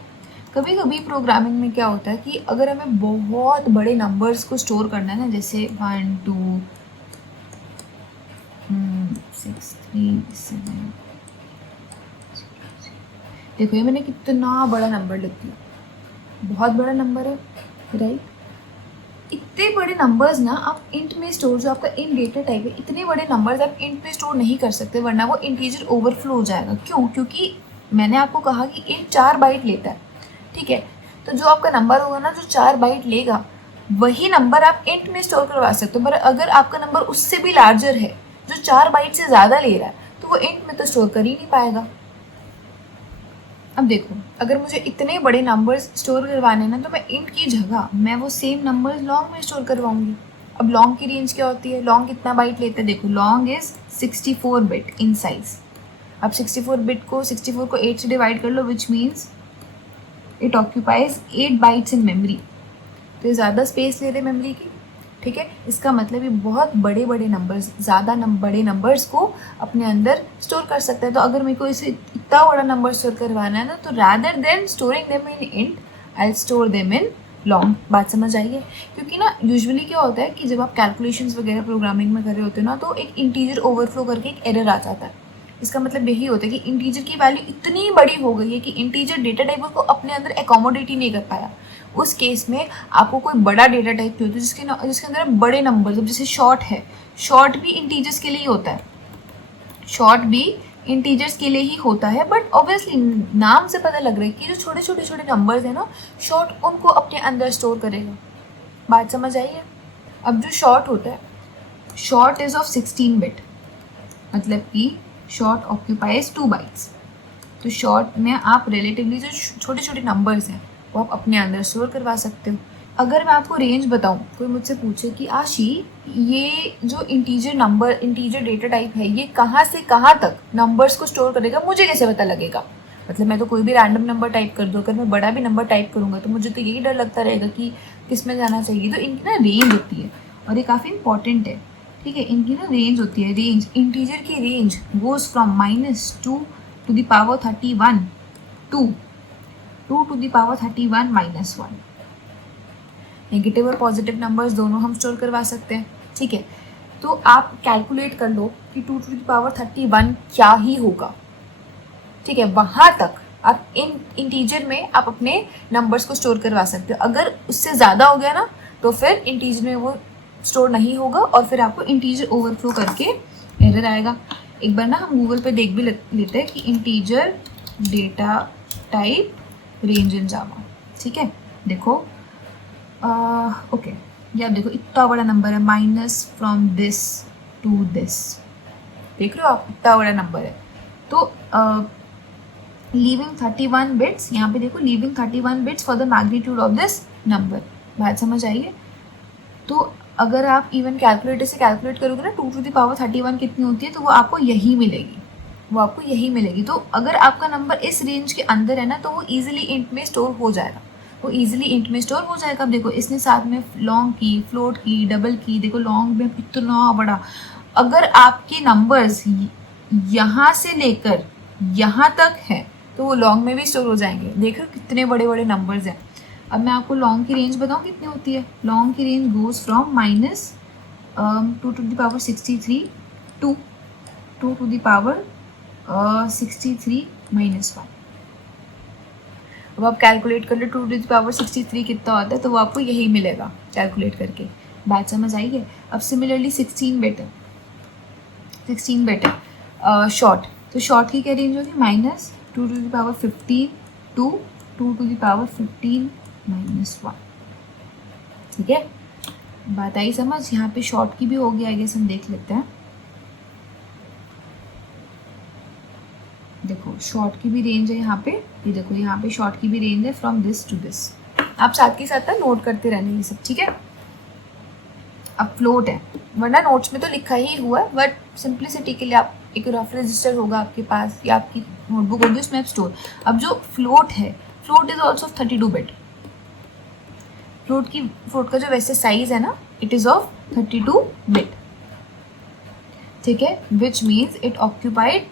कभी कभी प्रोग्रामिंग में क्या होता है कि अगर हमें बहुत बड़े नंबर्स को स्टोर करना है ना, जैसे 1 2 6 3 7, देखो ये मैंने कितना बड़ा नंबर लिख दिया, बहुत बड़ा नंबर है, राइट। इतने बड़े नंबर्स ना आप इंट में स्टोर, जो आपका इंट डेटा टाइप है, इतने बड़े नंबर्स आप इंट में स्टोर नहीं कर सकते, वरना वो इंटीजर ओवरफ्लो हो जाएगा। क्यों, क्योंकि मैंने आपको कहा कि इंट 4 बाइट लेता है, ठीक है। तो जो आपका नंबर होगा ना, जो 4 बाइट लेगा, वही नंबर आप इंट में स्टोर करवा सकते हो। पर अगर आपका नंबर उससे भी लार्जर है, जो 4 बाइट से ज़्यादा ले रहा है, तो वो इंट में तो स्टोर कर ही नहीं पाएगा। अब देखो, अगर मुझे इतने बड़े नंबर्स स्टोर करवाने ना, तो मैं इंट की जगह मैं वो सेम नंबर्स लॉन्ग में स्टोर करवाऊंगी। अब लॉन्ग की रेंज क्या होती है, लॉन्ग कितना बाइट लेते हैं, देखो long is 64 bit in size. अब 64 बिट को 64 को 8 से डिवाइड कर लो, which means it occupies 8 bytes in memory. तो ये ज़्यादा स्पेस ले रहे मेमोरी की, ठीक है। इसका मतलब ये बहुत बड़े बड़े नंबर्स, ज़्यादा बड़े नंबर्स को अपने अंदर स्टोर कर सकता है। तो अगर मेरे को इसे इतना बड़ा नंबर स्टोर करवाना है ना, तो rather than storing them in int, I store them in long. बात समझ आई है, क्योंकि ना यूजुअली क्या होता है कि जब आप कैलकुलेशंस वगैरह प्रोग्रामिंग में कर रहे होते हो ना, तो एक इंटीजर ओवरफ्लो करके एक एरर आ जाता है। इसका मतलब यही होता है कि इंटीजर की वैल्यू इतनी बड़ी हो गई है कि इंटीजर डेटा टाइप को अपने अंदर एकोमोडेट ही नहीं कर पाया। उस केस में आपको कोई बड़ा डेटा टाइप चाहिए होता है जिसके अंदर बड़े नंबर, जैसे शॉर्ट है, शॉर्ट भी इंटीजर्स के लिए ही होता है, शॉर्ट भी इंटीजर्स के लिए ही होता है। बट ऑब्वियसली नाम से पता लग रहा है कि जो छोटे छोटे छोटे नंबर्स हैं ना, शॉर्ट उनको अपने अंदर स्टोर करेगा। बात समझ आई है। अब जो शॉर्ट होता है, शॉर्ट इज ऑफ 16 बिट, मतलब कि शॉर्ट ऑक्यूपाइज 2 बाइट्स। तो शॉर्ट में आप रिलेटिवली जो छोटे छोटे नंबर्स हैं वो आप अपने अंदर स्टोर करवा सकते हो। अगर मैं आपको रेंज बताऊं, कोई मुझसे पूछे कि आशी ये जो इंटीजर डेटा टाइप है ये कहाँ से कहाँ तक नंबर्स को स्टोर करेगा, मुझे कैसे पता लगेगा? मतलब मैं तो कोई भी रैंडम नंबर टाइप कर दूँ, अगर मैं बड़ा भी नंबर टाइप करूँगा तो मुझे तो यही डर लगता रहेगा कि किस में जाना चाहिए। तो इनकी ना रेंज होती है और ये काफ़ी इंपॉर्टेंट है, ठीक है। इनकी ना रेंज होती है, रेंज, इंटीजर की range goes from -2 to the power 31 to 2 to the power 31 - 1। Negative और पॉजिटिव नंबर्स दोनों हम स्टोर करवा सकते हैं, ठीक है। तो आप कैलकुलेट कर लो कि 2 to the power 31 क्या ही होगा, ठीक है। वहाँ तक आप इन इंटीजर में आप अपने नंबर्स को स्टोर करवा सकते हो। अगर उससे ज़्यादा हो गया ना तो फिर इंटीजर में वो स्टोर नहीं होगा और फिर आपको इंटीजर ओवरफ्लो करके एरर आएगा। एक बार ना हम गूगल पे देख भी लेते हैं कि integer data type range in Java, ठीक है। देखो ओके, ये आप देखो इतना बड़ा नंबर है, minus from this to this, देख रहे हो आप, इतना बड़ा नंबर है। तो लीविंग 31 बिट्स, यहाँ पे देखो leaving 31 bits for the magnitude of this number. बात समझ आइए? तो अगर आप इवन कैलकुलेटर से कैलकुलेट करोगे ना 2 to the power 31 कितनी होती है, तो वो आपको यही मिलेगी, वो आपको यही मिलेगी। तो अगर आपका नंबर इस रेंज के अंदर है ना तो वो ईजिली इंट में स्टोर हो जाएगा, वो ईजिली इंट में स्टोर हो जाएगा। अब देखो इसने साथ में लॉन्ग की, फ्लोट की, डबल की, देखो लॉन्ग में इतना बड़ा। अगर आपके नंबर्स यहाँ से लेकर यहाँ तक है तो वो लॉन्ग में भी स्टोर हो जाएंगे। देख रहे हो कितने बड़े बड़े नंबर्स हैं। अब मैं आपको लॉन्ग की रेंज बताऊँ कितनी होती है। लॉन्ग की range goes from -2 to the power 63 to 2 to the power 63 - 1। अब आप कैलकुलेट कर लो 2 to the power 63 कितना होता है, तो वो आपको यही मिलेगा कैलकुलेट करके। बात समझ आई है? अब सिमिलरली 16 बिट है, 16 बिट है शॉर्ट। तो शॉर्ट की क्या रेंज होगी? -2 to the power 15 to 2 to the power 15 - 1, ठीक है। बात आई समझ? यहाँ पे शॉर्ट की भी होगी, आई गेस हम देख लेते हैं। देखो शॉर्ट की भी रेंज है यहाँ पे, ये देखो यहाँ पे शॉर्ट की भी रेंज है फ्रॉम दिस टू दिस। आप साथ के साथ ना नोट करते रहना ये सब, ठीक है। अब फ्लोट है, वरना नोट्स में तो लिखा ही हुआ है, बट सिंप्लिसिटी के लिए आप एक रफ रजिस्टर होगा आपके पास या आपकी नोटबुक होगी, उसमें आप स्टोर। अब जो फ्लोट है, float is also 32 bit. Float का जो वैसे साइज है ना, इट इज ऑफ 32 बिट, ठीक है। विच means it occupies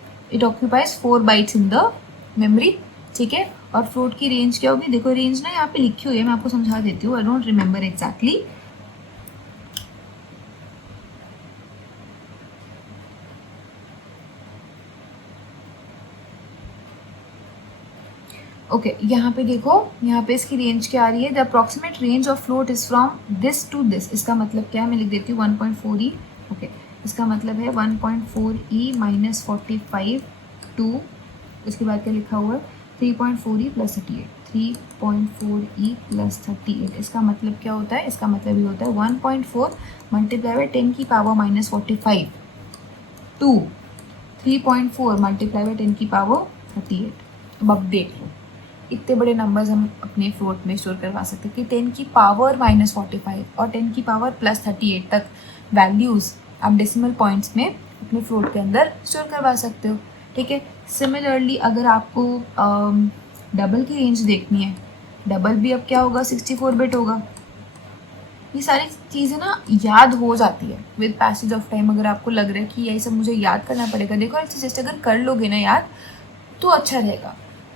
4 bytes in the memory, ठीक है। और फ्लोट की रेंज क्या होगी? देखो रेंज ना यहाँ पे लिखी हुई है, मैं आपको समझा देती हूँ, I don't remember exactly. Okay यहाँ पे देखो, यहाँ पे इसकी रेंज क्या आ रही है? The approximate range of float is from this to this. इसका मतलब क्या है? मैं लिख देती हूँ 1.4e। ओके, इसका मतलब है 1.4e - 45 टू, उसके बाद क्या लिखा हुआ है? 3.4e + 38, 3.4e + 38। इसका मतलब क्या होता है? इसका मतलब ये होता है 1.4 × 10 की पावर -45 टू 3.4 × 10 की पावर 38। अब आप देख लो इतने बड़े नंबर्स हम अपने फ्लोट में स्टोर करवा सकते हैं कि 10 की पावर -45 और 10 की पावर +38 तक वैल्यूज़ आप डेसिमल पॉइंट्स में अपने फ्लोट के अंदर स्टोर करवा सकते हो, ठीक है। सिमिलरली अगर आपको डबल की रेंज देखनी है, डबल भी अब क्या होगा? 64 बिट होगा। ये सारी चीज़ें ना याद हो जाती है विद पैसेज ऑफ टाइम। अगर आपको लग रहा है कि यही सब मुझे याद करना पड़ेगा, देखो ऐसे जस्ट अगर कर लोगे ना याद तो अच्छा रहेगा।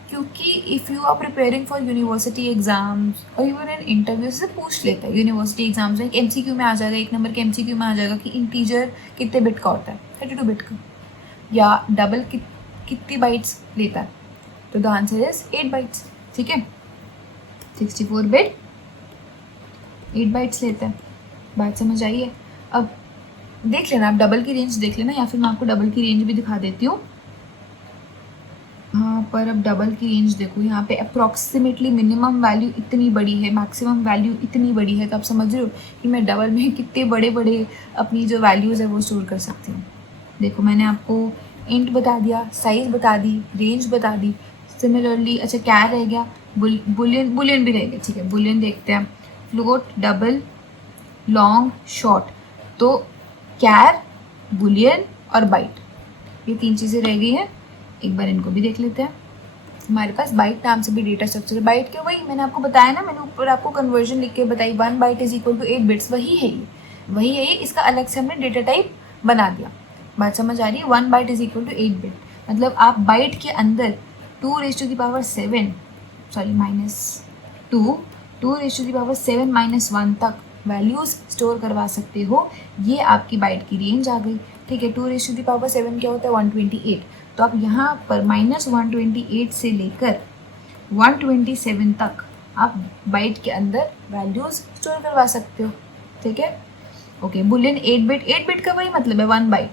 क्योंकि if you are preparing for university exams और इवन इन इंटरव्यू से पूछ लेता है यूनिवर्सिटी एग्जाम्स में, एक MCQ में आ जाएगा, 1 नंबर के MCQ में आ जाएगा कि इंटीजर कितने बिट का होता है? 32 बिट का। या डबल कितनी बाइट्स लेता है? तो द आंसर इज 8 बाइट्स, ठीक है। 64 बिट 8 बाइट्स लेता है। बात समझ आई है? अब देख लेना, आप डबल की रेंज देख लेना, या फिर मैं आपको डबल की रेंज भी दिखा देती हूँ। हाँ, पर अब डबल की रेंज देखो, यहाँ पे अप्रॉक्सीमेटली मिनिमम वैल्यू इतनी बड़ी है, मैक्सिमम वैल्यू इतनी बड़ी है। तो आप समझ रहे हो कि मैं डबल में कितने बड़े बड़े अपनी जो वैल्यूज़ है वो स्टोर कर सकती हूँ। देखो मैंने आपको इंट बता दिया, साइज बता दी, रेंज बता दी। सिमिलरली अच्छा क्या रह गया, बुलियन भी रह गया, ठीक है। बुलियन देखते हैं, फ्लोट, डबल, लॉन्ग, शॉर्ट। तो कैर, बुलियन और बाइट, ये 3 चीज़ें रह गई हैं। एक बार इनको भी देख लेते हैं। हमारे पास बाइट नाम से भी डेटा स्ट्रक्चर है। बाइट के वही मैंने आपको बताया ना, मैंने ऊपर आपको कन्वर्जन लिख के बताई, 1 byte is equal to 8 bits, वही है ये। इसका अलग से हमने डेटा टाइप बना दिया। बात समझ आ रही है? 1 byte is equal to 8 bit, मतलब आप बाइट के अंदर 2⁻⁷ सॉरी -2 तक वैल्यूज़ स्टोर करवा सकते हो। ये आपकी बाइट की रेंज आ गई, ठीक है। 2⁻7 क्या होता है, 128। तो आप यहाँ पर -128 से लेकर 127 तक आप बाइट के अंदर वैल्यूज़ स्टोर करवा सकते हो, ठीक है। ओके, बुलियन 8 बिट का वही मतलब है 1 बाइट।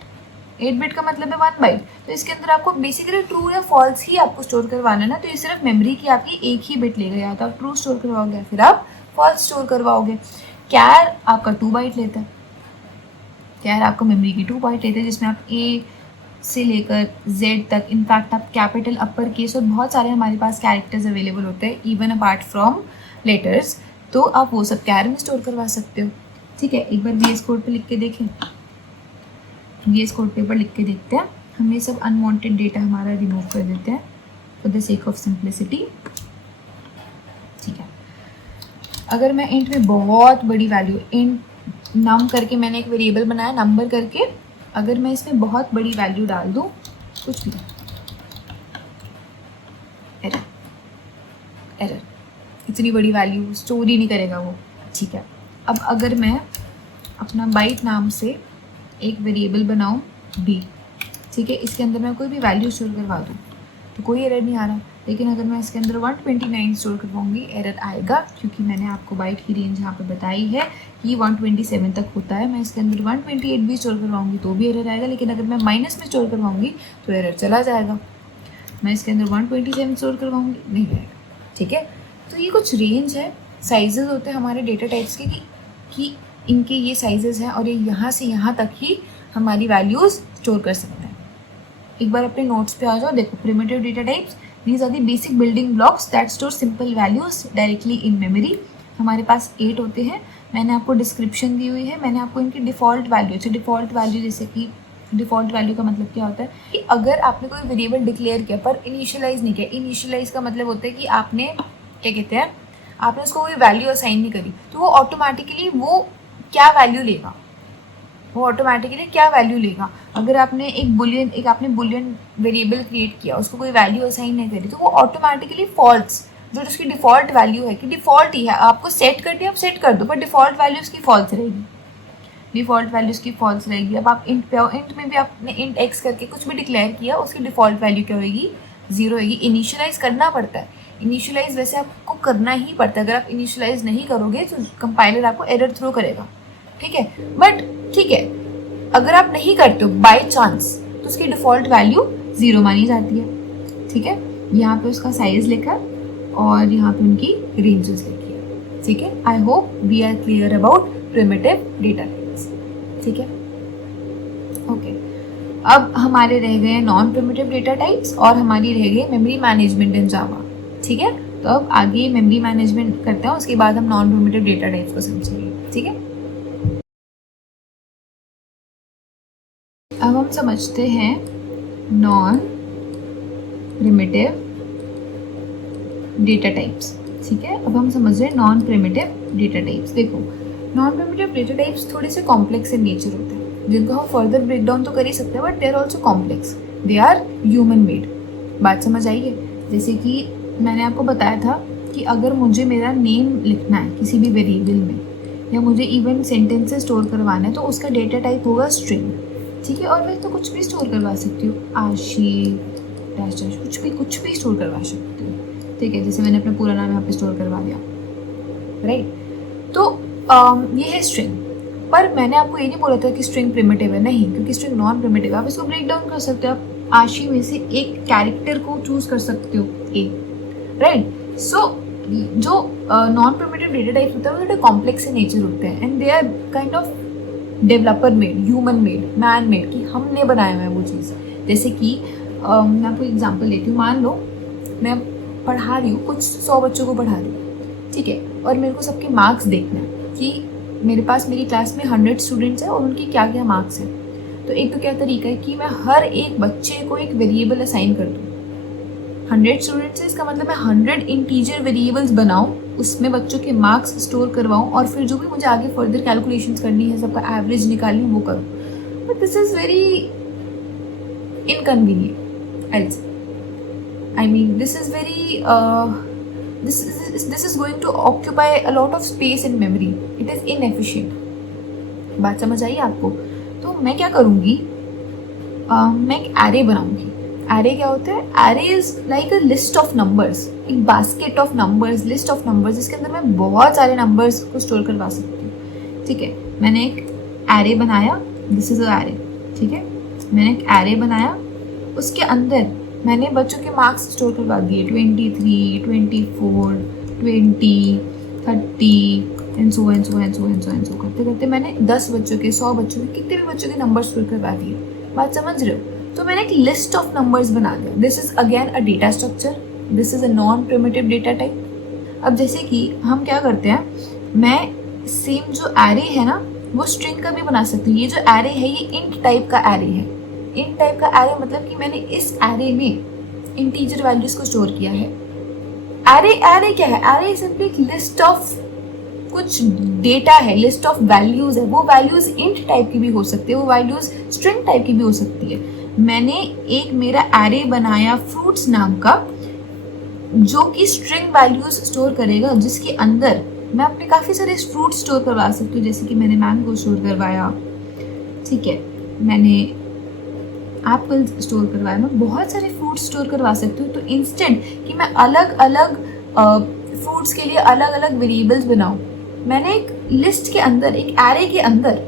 8 बिट का मतलब है 1 बाइट। तो इसके अंदर आपको बेसिकली ट्रू या फॉल्स ही आपको स्टोर करवाना है ना, तो ये सिर्फ मेमोरी की आपकी एक ही बिट ले गया, तो आप ट्रू स्टोर करवाओगे फिर आप फॉल्स स्टोर करवाओगे। कैर आपका 2 बाइट लेता है, कैर आपको मेमोरी की 2 बाइट लेते हैं, जिसमें आप ए से लेकर जेड तक, इनफैक्ट आप कैपिटल, अपर केस और बहुत सारे हमारे पास कैरेक्टर्स अवेलेबल होते हैं इवन अपार्ट फ्रॉम लेटर्स, तो आप वो सब कैर में स्टोर करवा सकते हो, ठीक है। एक बार VS कोड पे लिख के देखें, VS कोड पेपर लिख के देखते हैं। हम ये सब अनवांटेड डेटा हमारा रिमूव कर देते हैं for the sake of simplicity, ठीक है। अगर मैं इंट में बहुत बड़ी वैल्यू, इंट नम करके मैंने एक वेरिएबल बनाया नंबर करके, अगर मैं इसमें बहुत बड़ी वैल्यू डाल दूँ, कुछ भी एरर, इतनी बड़ी वैल्यू स्टोर ही नहीं करेगा वो, ठीक है। अब अगर मैं अपना बाइट नाम से एक वेरिएबल बनाऊँ b, ठीक है, इसके अंदर मैं कोई भी वैल्यू स्टोर करवा दूँ तो कोई एरर नहीं आ रहा, लेकिन अगर मैं इसके अंदर 129 स्टोर करवाऊँगी एरर आएगा, क्योंकि मैंने आपको बाइट की रेंज यहाँ पे बताई है कि 127 तक होता है। मैं इसके अंदर 128 भी स्टोर करवाऊँगी तो भी एरर आएगा, लेकिन अगर मैं माइनस में स्टोर करवाऊँगी तो एरर चला जाएगा। मैं इसके अंदर 127 स्टोर करवाऊँगी, नहीं रहेगा, ठीक है। तो ये कुछ रेंज है, साइजेस होते हैं हमारे डेटा टाइप्स के कि इनके ये साइजेस हैं और ये यहाँ से यहाँ तक ही हमारी वैल्यूज़ स्टोर कर सकते हैं। एक बार अपने नोट्स पे आ जाओ, देखो, primitive data types, these are the basic building blocks that store simple values directly in memory. हमारे पास 8 होते हैं, मैंने आपको डिस्क्रिप्शन दी हुई है, मैंने आपको इनकी डिफ़ॉल्ट वैल्यू, अच्छा डिफ़ॉल्ट वैल्यू जैसे कि डिफ़ॉल्ट वैल्यू का मतलब क्या होता है कि अगर आपने कोई वेरिएबल डिक्लेयर किया पर इनिशियलाइज नहीं किया, इनिशियलाइज का मतलब होता है कि आपने क्या कहते हैं, आपने उसको कोई वैल्यू असाइन नहीं करी, तो वो ऑटोमेटिकली वो क्या वैल्यू लेगा, वो ऑटोमेटिकली क्या वैल्यू लेगा। अगर आपने आपने बुलियन वेरिएबल क्रिएट किया, उसको कोई वैल्यू असाइन नहीं करी, तो वो ऑटोमेटिकली फॉल्स, जो उसकी डिफ़ॉल्ट वैल्यू है कि डिफ़ॉल्ट ही है, आपको सेट कर दिया, आप सेट कर दो, पर डिफ़ॉल्ट वैल्यू उसकी फॉल्स रहेगी, डिफ़ॉल्ट वैल्यू उसकी फॉल्स रहेगी। अब आप इंट पे आओ, इंट में भी आपने इंट एक्स करके कुछ भी डिक्लेयर किया, उसकी डिफ़ॉल्ट वैल्यू क्या होगी, 0 होगी। इनिशियलाइज करना पड़ता है, इनिशियलाइज वैसे आपको करना ही पड़ता है, अगर आप इनिशियलाइज नहीं करोगे तो कंपाइलर आपको एरर थ्रो करेगा, ठीक है। बट ठीक है, अगर आप नहीं करते हो बाय चांस, तो उसकी डिफ़ॉल्ट वैल्यू 0 मानी जाती है, ठीक है। यहाँ पे उसका साइज लिखा और यहाँ पे उनकी रेंजेस लिखी है, ठीक है। I hope we are clear about primitive data types, ठीक है, ओके। अब हमारे रह गए नॉन प्रिमिटिव डेटा टाइप्स और हमारी रह गई मेमोरी मैनेजमेंट इन जावा, ठीक है। तो अब आगे मेमोरी मैनेजमेंट करते हैं, उसके बाद हम नॉन प्रिमिटिव डेटा टाइप्स को समझेंगे, ठीक है। अब हम समझते हैं नॉन प्रिमिटिव डेटा टाइप्स, ठीक है। अब हम समझ रहे हैं नॉन प्रिमिटिव डेटा टाइप्स। देखो, नॉन प्रिमिटिव डेटा टाइप्स थोड़े से कॉम्प्लेक्स इन नेचर होते हैं, जिनको हम फर्दर ब्रेक डाउन तो कर ही सकते हैं, but they are also complex, they are human made. बात समझ आई है? जैसे कि मैंने आपको बताया था कि अगर मुझे मेरा नेम लिखना है किसी भी वेरिएबल में, या मुझे इवन सेंटेंसेस स्टोर करवाना है, तो उसका डेटा टाइप होगा स्ट्रिंग, ठीक है। और मैं तो कुछ भी स्टोर करवा सकती हूँ, आशी डैश डैश, कुछ भी स्टोर करवा सकती हूँ, ठीक है। जैसे मैंने अपना पूरा नाम यहाँ पे स्टोर करवा दिया, राइट। तो ये है स्ट्रिंग, पर मैंने आपको ये नहीं बोला था कि स्ट्रिंग प्रिमिटिव है, नहीं, क्योंकि स्ट्रिंग नॉन प्रिमिटिव है। आप इसको ब्रेक डाउन कर सकते हो, आप आशी में से एक कैरेक्टर को चूज कर सकते हो, ए, राइट। सो जो नॉन प्रिमिटिव डेटा टाइप्स होता है वो थोड़े कॉम्प्लेक्स इन नेचर होते हैं, and they are kind of developer made, human made, man made, कि हमने बनाया हुआ है वो चीज़, जैसे कि मैं आपको एग्जांपल देती हूँ। मान लो मैं पढ़ा रही हूँ, कुछ 100 बच्चों को पढ़ा रही हूँ, ठीक है, और मेरे को सबके मार्क्स देखना है कि मेरे पास मेरी क्लास में 100 स्टूडेंट्स हैं और उनके क्या क्या मार्क्स हैं। तो एक तो क्या तरीका है कि मैं हर एक बच्चे को एक वेरिएबल असाइन कर दूँ। 100 स्टूडेंट्स है, इसका मतलब मैं 100 इंटीजर वेरिएबल्स बनाऊँ, उसमें बच्चों के मार्क्स स्टोर करवाऊँ और फिर जो भी मुझे आगे फर्दर कैलकुलेशंस करनी है, सबका एवरेज निकालनी है, वो करूँ। But this is very inconvenient, I'll say. I mean, this is very this is going to occupy a lot of space in memory. It is inefficient. बात समझ आई आपको? तो मैं क्या करूँगी, मैं एक एरे बनाऊँगी। एरे क्या होता है? Array is like a list of numbers, एक basket of numbers, list of numbers, जिसके अंदर मैं बहुत सारे नंबर्स को स्टोर करवा सकती हूँ। ठीक है, मैंने एक एरे बनाया, दिस इज अ एरे। ठीक है, मैंने एक एरे बनाया, उसके अंदर मैंने बच्चों के मार्क्स स्टोर करवा दिए, 23, 24, 20, 30 एंड सो करते करते मैंने 10 बच्चों के, 100 बच्चों के, कितने भी बच्चों के नंबर स्टोर करवा दिए। बात समझ रहे हो? तो मैंने एक लिस्ट ऑफ नंबर्स बना दिया। This is again a data structure, this is a non primitive data type. अब जैसे कि हम क्या करते हैं, मैं सेम जो एरे है ना, वो स्ट्रिंग का भी बना सकती हूँ। ये जो एरे है ये इंट टाइप का एरे है। इंट टाइप का एरे मतलब कि मैंने इस एरे में इंटीजर वैल्यूज को स्टोर किया है। एरे क्या है? एरे सिंपली एक लिस्ट ऑफ कुछ डेटा है, लिस्ट ऑफ वैल्यूज है। वो वैल्यूज इंट टाइप की भी हो सकती है, वो वैल्यूज स्ट्रिंग टाइप की भी हो सकती है। मैंने एक मेरा एरे बनाया फ्रूट्स नाम का, जो कि स्ट्रिंग वैल्यूज स्टोर करेगा, जिसके अंदर मैं अपने काफ़ी सारे फ्रूट स्टोर करवा सकती हूँ। जैसे कि मैंने मैंगो स्टोर करवाया, ठीक है, मैंने एप्पल स्टोर करवाया, मैं बहुत सारे फ्रूट स्टोर करवा सकती हूँ। तो इंस्टेंट कि मैं अलग अलग फ्रूट्स के लिए अलग अलग वेरिएबल्स बनाऊँ, मैंने एक लिस्ट के अंदर, एक एरे के अंदर,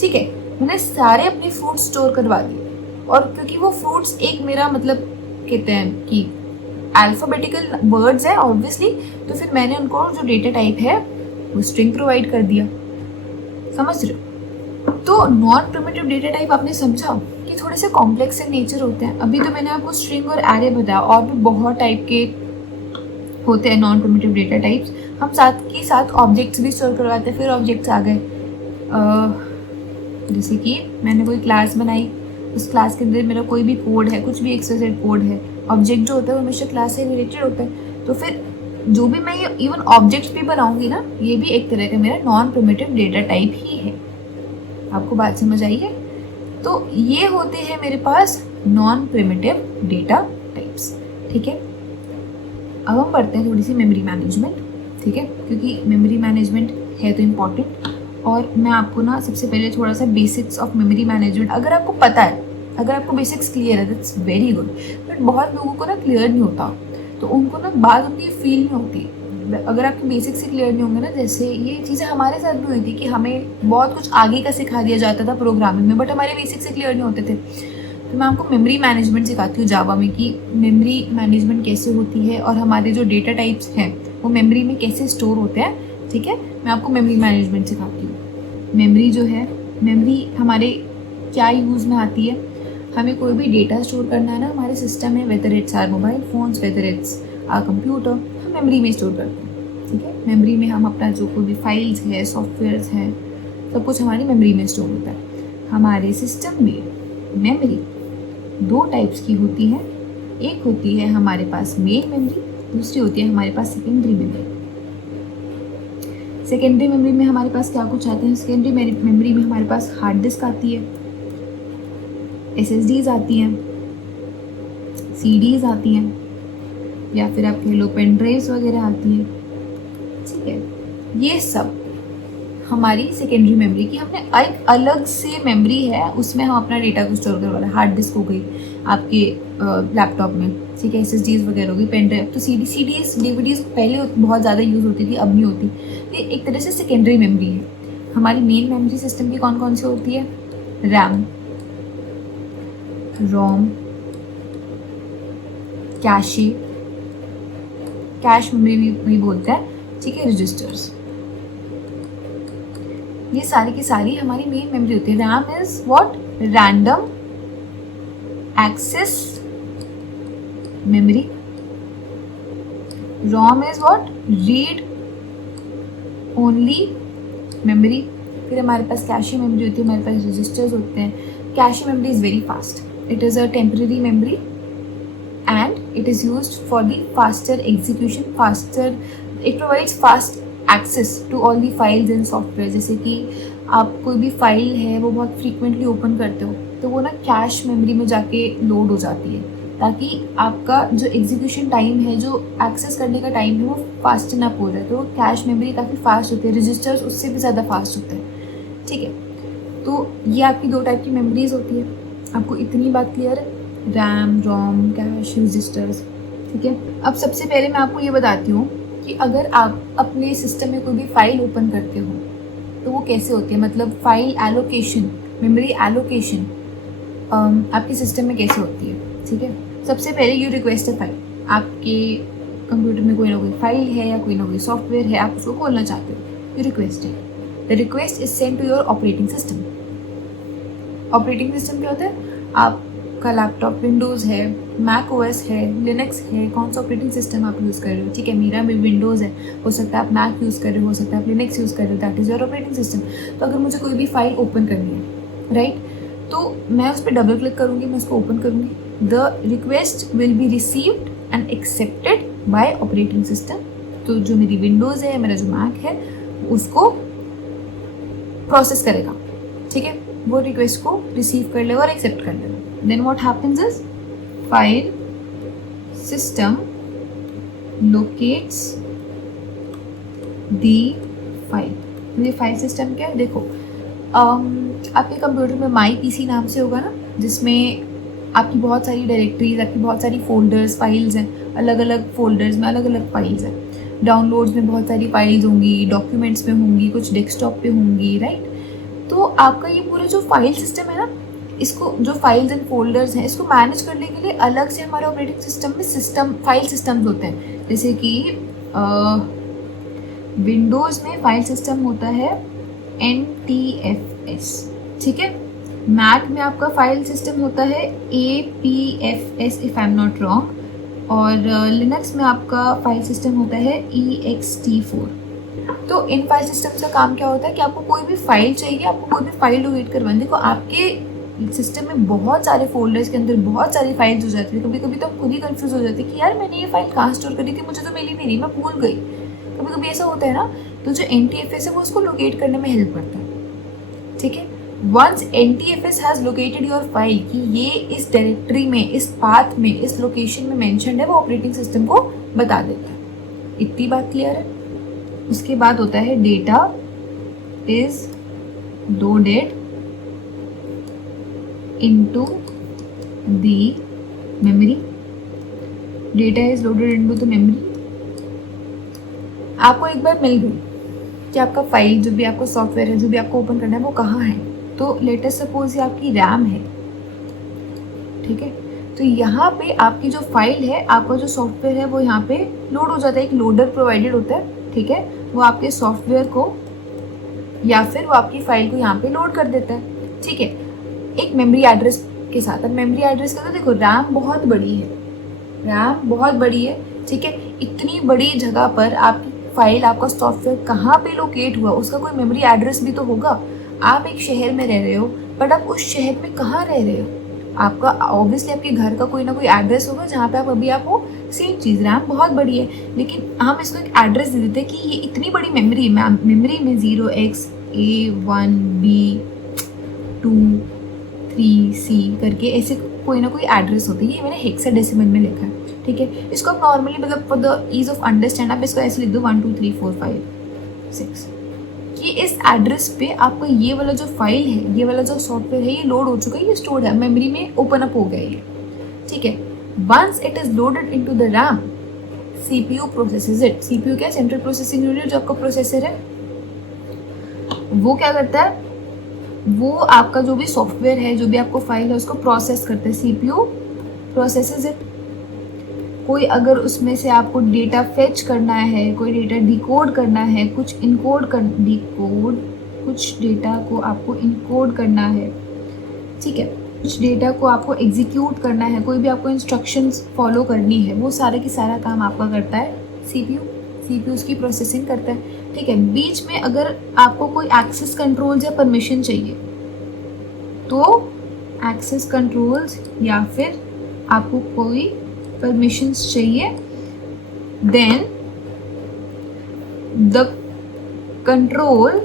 ठीक है, मैंने सारे अपने फ्रूट स्टोर करवा दिए। और क्योंकि वो फ्रूट्स एक मेरा मतलब कहते हैं कि अल्फ़ाबेटिकल वर्ड्स है ऑब्वियसली, तो फिर मैंने उनको जो डेटा टाइप है वो स्ट्रिंग प्रोवाइड कर दिया। समझ रहे हो? तो नॉन प्रिमिटिव डेटा टाइप आपने समझा कि थोड़े से कॉम्प्लेक्स इन नेचर होते हैं। अभी तो मैंने आपको स्ट्रिंग और एरे बताया, और भी बहुत टाइप के होते हैं नॉन प्रिमिटिव डेटा टाइप्स। हम साथ के साथ ऑब्जेक्ट्स भी स्टोर करवाते हैं। फिर ऑब्जेक्ट्स आ गए, जैसे कि मैंने कोई क्लास बनाई, उस क्लास के अंदर मेरा कोई भी कोड है, कुछ भी एक्सप्लिसिट कोड है, ऑब्जेक्ट जो होता है वो हमेशा क्लास से रिलेटेड होता है। तो फिर जो भी मैं ये इवन ऑब्जेक्ट्स भी बनाऊंगी ना, ये भी एक तरह का मेरा नॉन प्रिमिटिव डेटा टाइप ही है। आपको बात समझ आई है? तो ये होते हैं मेरे पास नॉन प्रिमिटिव डेटा टाइप्स। ठीक है, अब हम पढ़ते हैं थोड़ी सी मेमोरी मैनेजमेंट। ठीक है, क्योंकि मेमोरी मैनेजमेंट है तो इम्पॉर्टेंट। और मैं आपको ना सबसे पहले थोड़ा सा बेसिक्स ऑफ मेमोरी मैनेजमेंट, अगर आपको पता है, अगर आपको बेसिक्स क्लियर है, दैट्स वेरी गुड। बट बहुत लोगों को ना क्लियर नहीं होता, तो उनको ना बात उनकी फील नहीं होती। अगर आपके बेसिक्स से क्लियर नहीं होंगे ना, जैसे ये चीज़ें हमारे साथ भी हुई थी कि हमें बहुत कुछ आगे का सिखा दिया जाता था प्रोग्रामिंग में, बट हमारे बेसिक्स से क्लियर नहीं होते थे। तो मैं आपको मेमोरी मैनेजमेंट सिखाती हूँ जावा में, कि मेमोरी मैनेजमेंट कैसे होती है और हमारे जो डेटा टाइप्स हैं वो मेमोरी में कैसे स्टोर होते हैं। ठीक है, मैं आपको मेमोरी मैनेजमेंट सिखाती हूँ। मेमोरी जो है, मेमोरी हमारे क्या यूज़ में आती है, हमें कोई भी डेटा स्टोर करना है ना हमारे सिस्टम में, whether it's are mobile phones, whether it's are computer, हम मेमोरी में स्टोर करते हैं। ठीक है, मेमोरी में हम अपना जो कोई भी फाइल्स है, सॉफ्टवेयर्स हैं, सब कुछ हमारी मेमोरी में स्टोर होता है। हमारे सिस्टम में मेमोरी 2 टाइप्स की होती है। एक होती है हमारे पास मेन मेमोरी, दूसरी होती है हमारे पास सेकेंडरी मेमोरी। सेकेंडरी मेमोरी में हमारे पास क्या कुछ आते हैं? सेकेंडरी मेमोरी में हमारे पास हार्ड डिस्क आती है, SSDs आती हैं, CDs आती हैं, या फिर आप कह लो पेन ड्राइव्स वगैरह आती हैं। ठीक है, ये सब हमारी सेकेंडरी मेमोरी की, हमने एक अलग से मेमोरी है, उसमें हम अपना डेटा को स्टोर करवा रहे हैं। हार्ड डिस्क हो गई आपके लैपटॉप में, ठीक है, SSDs वगैरह हो गई, पेन ड्राइव, तो CDs DVDs पहले बहुत ज़्यादा यूज़ होती थी, अब नहीं होती। ये एक तरह से सेकेंडरी मेमोरी है। हमारी मेन मेमोरी सिस्टम की कौन कौन सी होती है? रैम, रोम, कैशे, कैश मेमोरी भी बोलते हैं, ठीक है, रजिस्टर्स, ये सारी की सारी हमारी मेन मेमोरी होती है। RAM is what? Random access memory, ROM is what, read only memory. फिर हमारे पास कैशे मेमोरी होती है, हमारे पास रजिस्टर्स होते हैं। Cache memory is very fast, it is a temporary memory and it is used for the faster execution, it provides fast access to all the files and software। जैसे कि आप कोई भी फाइल है वो बहुत फ्रीक्वेंटली ओपन करते हो तो वो ना कैश मेमोरी में जाके लोड हो जाती है, ताकि आपका जो एग्जीक्यूशन टाइम है, जो एक्सेस करने का टाइम है, वो फास्ट ना हो जाए। तो कैश मेमोरी काफ़ी फास्ट होती है, रजिस्टर्स उससे भी ज़्यादा फास्ट होते हैं। ठीक है, तो ये आपकी दो टाइप की मेमोरीज होती है। आपको इतनी बात क्लियर है, रैम, रोम, कैश, रजिस्टर्स। ठीक है, अब सबसे पहले मैं आपको ये बताती हूँ कि अगर आप अपने सिस्टम में कोई भी फाइल ओपन करते हो तो वो कैसे होती है, मतलब फाइल एलोकेशन, मेमोरी एलोकेशन आपके सिस्टम में कैसे होती है। ठीक है, सबसे पहले यू रिक्वेस्ट अ फाइल, आपके कंप्यूटर में कोई ना कोई फाइल है या कोई ना कोई सॉफ्टवेयर है, आप उसको खोलना चाहते हो, you request it. The request is send to your operating system. Operating system क्या होता है, आपका लैपटॉप विंडोज़ है, मैक ओएस है, लिनक्स है, कौन सा ऑपरेटिंग सिस्टम आप यूज़ कर रहे हो। ठीक है, मेरा भी विंडोज़ है, हो सकता है आप मैक यूज़ कर रहे हो सकता है आप लिनक्स यूज़ कर रहे हो, that is your operating system. तो अगर मुझे कोई भी फाइल ओपन करनी है, राइट, तो मैं उस पर डबल क्लिक करूँगी, मैं उसको ओपन करूँगी। The request will be received and accepted by operating system. तो जो मेरी विंडोज़ है, मेरा जो मैक है, उसको प्रोसेस करेगा। ठीक है, वो रिक्वेस्ट को रिसीव कर लेगा और एक्सेप्ट कर लेगा। Then what happens is file system locates the file. ये फाइल सिस्टम क्या है, देखो आपके कंप्यूटर में माई पीसी नाम से होगा ना, जिसमें आपकी बहुत सारी डायरेक्टरीज, आपकी बहुत सारी फोल्डर्स, फाइल्स हैं, अलग अलग फोल्डर्स में अलग अलग फाइल्स हैं। डाउनलोड्स में बहुत सारी फाइल्स होंगी, डॉक्यूमेंट्स में होंगी, कुछ डेस्कटॉप पे होंगी, राइट। तो आपका ये पूरा जो फाइल सिस्टम है ना, इसको जो फाइल्स एंड फोल्डर्स हैं, इसको मैनेज करने के लिए अलग से हमारे ऑपरेटिंग सिस्टम में फाइल सिस्टम्स होते हैं। जैसे कि विंडोज़ में फाइल सिस्टम होता है NTFS। ठीक है, मैक में आपका फाइल सिस्टम होता है APFS if I am not wrong, और लिनक्स में आपका फाइल सिस्टम होता है EXT4। तो इन फाइल सिस्टम्स का काम क्या होता है कि आपको कोई भी फाइल चाहिए, आपको कोई भी फाइल लोकेट करवानी, देखो आपके सिस्टम में बहुत सारे फोल्डर्स के अंदर बहुत सारी फाइल्स हो जाती है। कभी कभी तो हम खुद ही कंफ्यूज हो जाते हैं कि यार मैंने ये फाइल कहाँ स्टोर करी थी, मुझे तो मिली नहीं रही, मैं भूल गई। कभी कभी ऐसा होता है ना, तो जो NTFS है वो उसको लोकेट करने में हेल्प करता है। ठीक है, once NTFS has located your file, कि ये इस डायरेक्टरी में, इस पाथ में, इस लोकेशन में मेंशन्ड है, वो ऑपरेटिंग सिस्टम को बता देता है। इतनी बात क्लियर है। उसके बाद होता है data is loaded into the memory। data is loaded into the memory। आपको एक बार मिल गई कि आपका फाइल, जो भी आपका सॉफ्टवेयर है, जो भी आपको ओपन करना है, वो कहाँ है। तो लेट अस सपोज ये आपकी रैम है। ठीक है, तो यहाँ पे आपकी जो फाइल है, आपका जो सॉफ्टवेयर है, वो यहाँ पे लोड हो जाता है। एक लोडर प्रोवाइडेड होता है। ठीक है, वो आपके सॉफ्टवेयर को या फिर वो आपकी फाइल को यहाँ पे लोड कर देता है। ठीक है, एक मेमोरी एड्रेस के साथ। अब मेमोरी एड्रेस का तो देखो, रैम बहुत बड़ी है, रैम बहुत बड़ी है। ठीक है, इतनी बड़ी जगह पर आपकी फाइल, आपका सॉफ्टवेयर कहाँ पे लोकेट हुआ, उसका कोई मेमोरी एड्रेस भी तो होगा। आप एक शहर में रह रहे हो, बट आप उस शहर में कहाँ रह रहे हो, आपका ऑब्वियसली आपके घर का कोई ना कोई एड्रेस होगा जहाँ पे आप अभी आप हो। सेम चीज़, रैम बहुत बड़ी है, लेकिन हम इसको एक एड्रेस दे देते हैं कि ये इतनी बड़ी मेमोरी है। मेमोरी में 0xA1B2 3C करके ऐसे कोई ना कोई एड्रेस होती है। ये मैंने हेक्साडेसिमल में लिखा है। ठीक है, इसको आप नॉर्मली, मतलब for the ease of understand, आप इसको ऐसे लिख दो 1 2 3 4 5 6, कि इस एड्रेस पे आपका ये वाला जो फाइल है, ये वाला जो सॉफ्टवेयर है, ये लोड हो चुका है, ये स्टोर्ड है, मेमोरी में ओपन अप हो गया है। ठीक है, once it is loaded into the RAM, CPU processes it. CPU क्या है, सेंट्रल प्रोसेसिंग यूनिट, जो आपका प्रोसेसर है, वो क्या करता है, वो आपका जो भी सॉफ्टवेयर है, जो भी आपको फाइल है, उसको प्रोसेस करता है। CPU processes it. कोई अगर उसमें से आपको डेटा फेच करना है, कोई डेटा डिकोड करना है, कुछ कुछ डेटा को आपको इनकोड करना है। ठीक है, कुछ डेटा को आपको एग्जीक्यूट करना है, कोई भी आपको इंस्ट्रक्शंस फॉलो करनी है, वो सारा की सारा काम आपका करता है सीपीयू उसकी प्रोसेसिंग करता है। ठीक है, बीच में अगर आपको कोई एक्सेस कंट्रोल्स या परमिशन चाहिए तो एक्सेस कंट्रोल्स या फिर आपको कोई परमिशंस चाहिए, then the control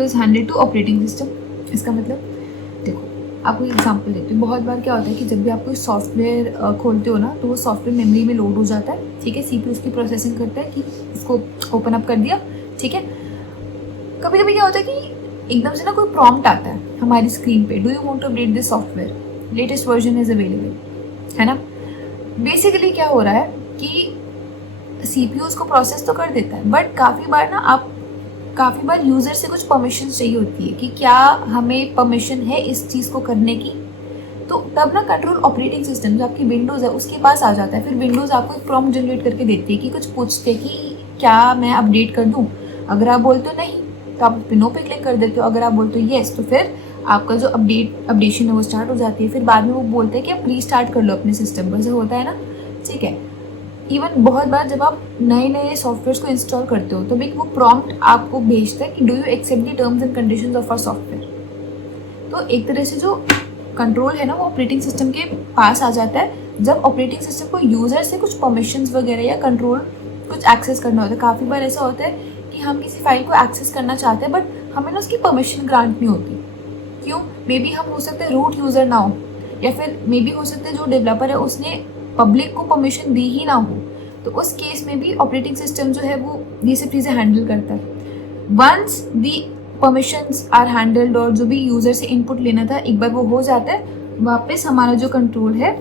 is handed to operating system. इसका मतलब देखो, आपको एक एग्जांपल देती हूँ। बहुत बार क्या होता है कि जब भी आप कोई सॉफ्टवेयर खोलते हो ना, तो वो सॉफ्टवेयर मेमोरी में लोड हो जाता है। ठीक है, सीपीयू उसकी प्रोसेसिंग करता है कि इसको ओपन अप कर दिया। ठीक है, कभी कभी क्या होता है कि एकदम से ना कोई प्रॉम्प्ट आता है हमारी स्क्रीन पे, do you want to update this software, latest version is available, है ना। बेसिकली क्या हो रहा है कि सीपीयू उसको प्रोसेस तो कर देता है, बट काफ़ी बार यूज़र से कुछ परमिशन चाहिए होती है कि क्या हमें परमिशन है इस चीज़ को करने की। तो तब ना कंट्रोल ऑपरेटिंग सिस्टम जो आपकी विंडोज़ है उसके पास आ जाता है। फिर विंडोज़ आपको एक प्रॉम्प्ट जनरेट करके देती है कि कुछ पूछते कि क्या मैं अपडेट कर दूँ। अगर आप बोलते हो नहीं तो आप नो पे क्लिक कर देते हो, अगर आप बोलते हो येस तो फिर आपका जो अपडेशन है वो स्टार्ट हो जाती है। फिर बाद में वो बोलते हैं कि आप रीस्टार्ट कर लो अपने सिस्टम पर, जो होता है ना। ठीक है, इवन बहुत बार जब आप नए सॉफ्टवेयर को इंस्टॉल करते हो तो भी वो प्रॉम्प्ट आपको भेजता है कि do you accept the terms and conditions of our software. तो एक तरह से जो कंट्रोल है ना वो ऑपरेटिंग सिस्टम के पास आ जाता है जब ऑपरेटिंग सिस्टम को यूज़र से कुछ परमिशंस वगैरह या कंट्रोल कुछ एक्सेस करना होता है। काफ़ी बार ऐसा होता है कि हम किसी फाइल को एक्सेस करना चाहते हैं बट हमें ना उसकी परमिशन ग्रांट नहीं होती। क्यों? मे बी हम हो सकते हैं रूट यूज़र ना हो, या फिर मे बी हो सकता है जो डेवलपर है उसने पब्लिक को परमिशन दी ही ना हो। तो उस केस में भी ऑपरेटिंग सिस्टम जो है वो ये सब चीज़ें हैंडल करता है। Once the permissions are handled और जो भी यूज़र से इनपुट लेना था एक बार वो हो जाता है, वापस हमारा जो कंट्रोल है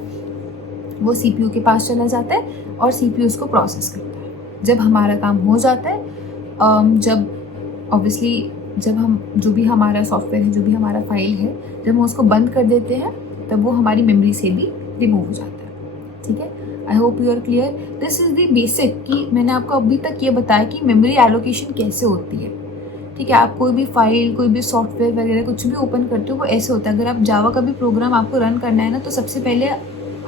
वो सीपीयू के पास चला जाता है और सीपीयू उसको प्रोसेस करता है। जब हमारा काम हो जाता है, जब हम जो भी हमारा सॉफ्टवेयर है, जो भी हमारा फाइल है, जब हम उसको बंद कर देते हैं तब वो हमारी मेमोरी से भी रिमूव हो जाता है। ठीक है, I hope you are clear. This is the basic कि मैंने आपको अभी तक ये बताया कि मेमोरी एलोकेशन कैसे होती है। ठीक है, आप कोई भी फाइल, कोई भी सॉफ्टवेयर वगैरह कुछ भी ओपन करते हो वो ऐसे होता है। अगर आप जावा का भी प्रोग्राम आपको रन करना है ना, तो सबसे पहले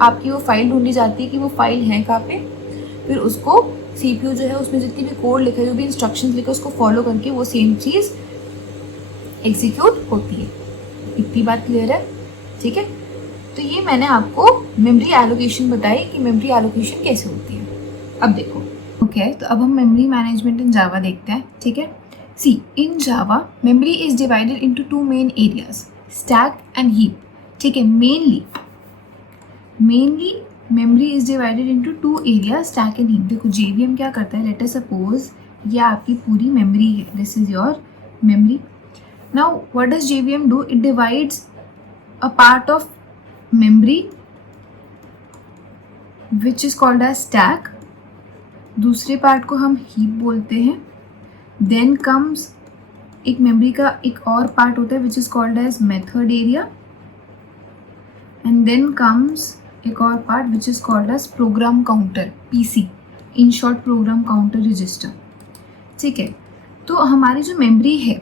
आपकी वो फाइल ढूंढी जाती है कि वो फाइल है कहाँ पे। फिर उसको सीपीयू जो है उसमें जितनी भी कोड लिखा है, जो भी इंस्ट्रक्शंस लिखे, उसको फॉलो करके वो सेम चीज़ एग्जीक्यूट होती है। इतनी बात क्लियर है? ठीक है, तो ये मैंने आपको मेमोरी एलोकेशन बताई कि मेमोरी एलोकेशन कैसे होती है। अब देखो, ओके, तो अब हम मेमोरी मैनेजमेंट इन जावा देखते हैं। ठीक है, see in Java memory is divided into two main areas, stack and heap. ठीक है, mainly memory is divided into two areas, stack and heap. देखो जेवीएम क्या करता है, लेट अस सपोज ये आपकी पूरी मेमोरी है, this is your memory. Now what does JVM do, it divides a part of memory which is called as stack, दूसरे part को हम हीप बोलते हैं। देन कम्स एक मेमोरी का एक और पार्ट होता है which is called as method area, and then comes एक और part which is called as program counter, PC, in short program counter register. ठीक है, तो हमारी जो मेमोरी है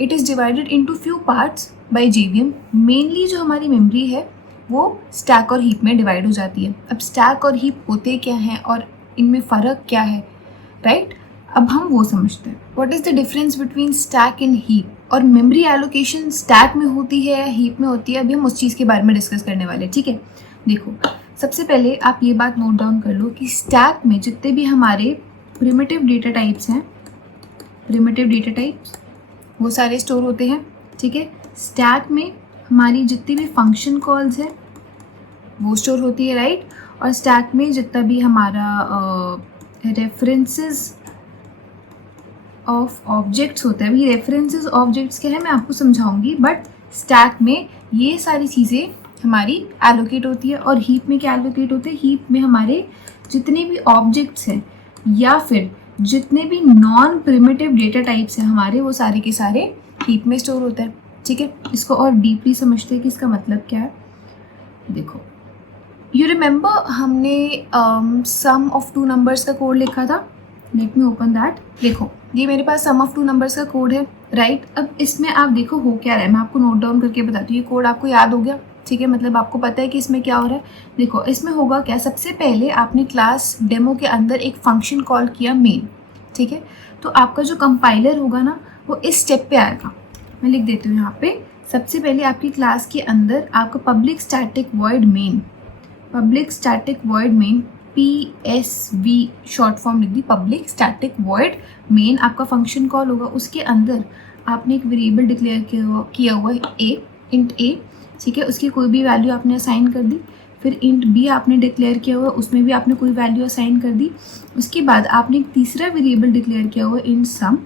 it is divided into few parts by JVM. Mainly जो हमारी मेमोरी है वो स्टैक और हीप में डिवाइड हो जाती है। अब स्टैक और हीप होते क्या हैं और इनमें फ़र्क क्या है, राइट? अब हम वो समझते हैं। What is the difference between stack and heap, और मेमोरी एलोकेशन स्टैक में होती है या हीप में होती है, अभी हम उस चीज़ के बारे में डिस्कस करने वाले हैं। ठीक है, देखो सबसे पहले आप ये बात नोट डाउन कर लो कि स्टैक में जितने भी हमारे प्रिमिटिव डेटा टाइप्स हैं, प्रिमिटिव डेटा टाइप्स वो सारे स्टोर होते हैं। ठीक है, स्टैक में हमारी जितनी भी फंक्शन कॉल्स है वो स्टोर होती है, राइट? और स्टैक में जितना भी हमारा रेफरेंसेस ऑफ ऑब्जेक्ट्स होता है, अभी रेफरेंसेस ऑब्जेक्ट्स क्या है मैं आपको समझाऊंगी, बट स्टैक में ये सारी चीज़ें हमारी एलोकेट होती है। और हीप में क्या एलोकेट होते हैं, हीप में हमारे जितने भी ऑब्जेक्ट्स हैं या फिर जितने भी नॉन प्रिमिटिव डेटा टाइप्स हैं हमारे, वो सारे के सारे हीप में स्टोर होते हैं। ठीक है, इसको और डीपली समझते हैं कि इसका मतलब क्या है। देखो, यू रिमेंबर हमने सम ऑफ टू नंबर्स का कोड लिखा था, लेट मी ओपन दैट। देखो ये मेरे पास सम ऑफ टू नंबर्स का कोड है, राइट। अब इसमें आप देखो हो क्या रहा है, मैं आपको नोट डाउन करके बताती हूँ। ये कोड आपको याद हो गया, ठीक है, मतलब आपको पता है कि इसमें क्या हो रहा है। देखो इसमें होगा क्या, सबसे पहले आपने क्लास डेमो के अंदर एक फंक्शन कॉल किया मेन, ठीक है। तो आपका जो कंपाइलर होगा ना वो इस स्टेप पे आएगा। मैं लिख देती हूँ यहाँ पे, सबसे पहले आपकी क्लास के अंदर आपका public static void main, public static void main, PSV short form लिख दी, पब्लिक स्टैटिक वॉइड मेन आपका फंक्शन कॉल होगा। उसके अंदर आपने एक वेरिएबल डिक्लेयर किया हुआ है ए, इंट ए, ठीक है, उसकी कोई भी वैल्यू आपने असाइन कर दी। फिर इंट बी आपने डिक्लेयर किया हुआ है, उसमें भी आपने कोई वैल्यू असाइन कर दी। उसके बाद आपने एक तीसरा वेरिएबल डिक्लेयर किया हुआ है int sum,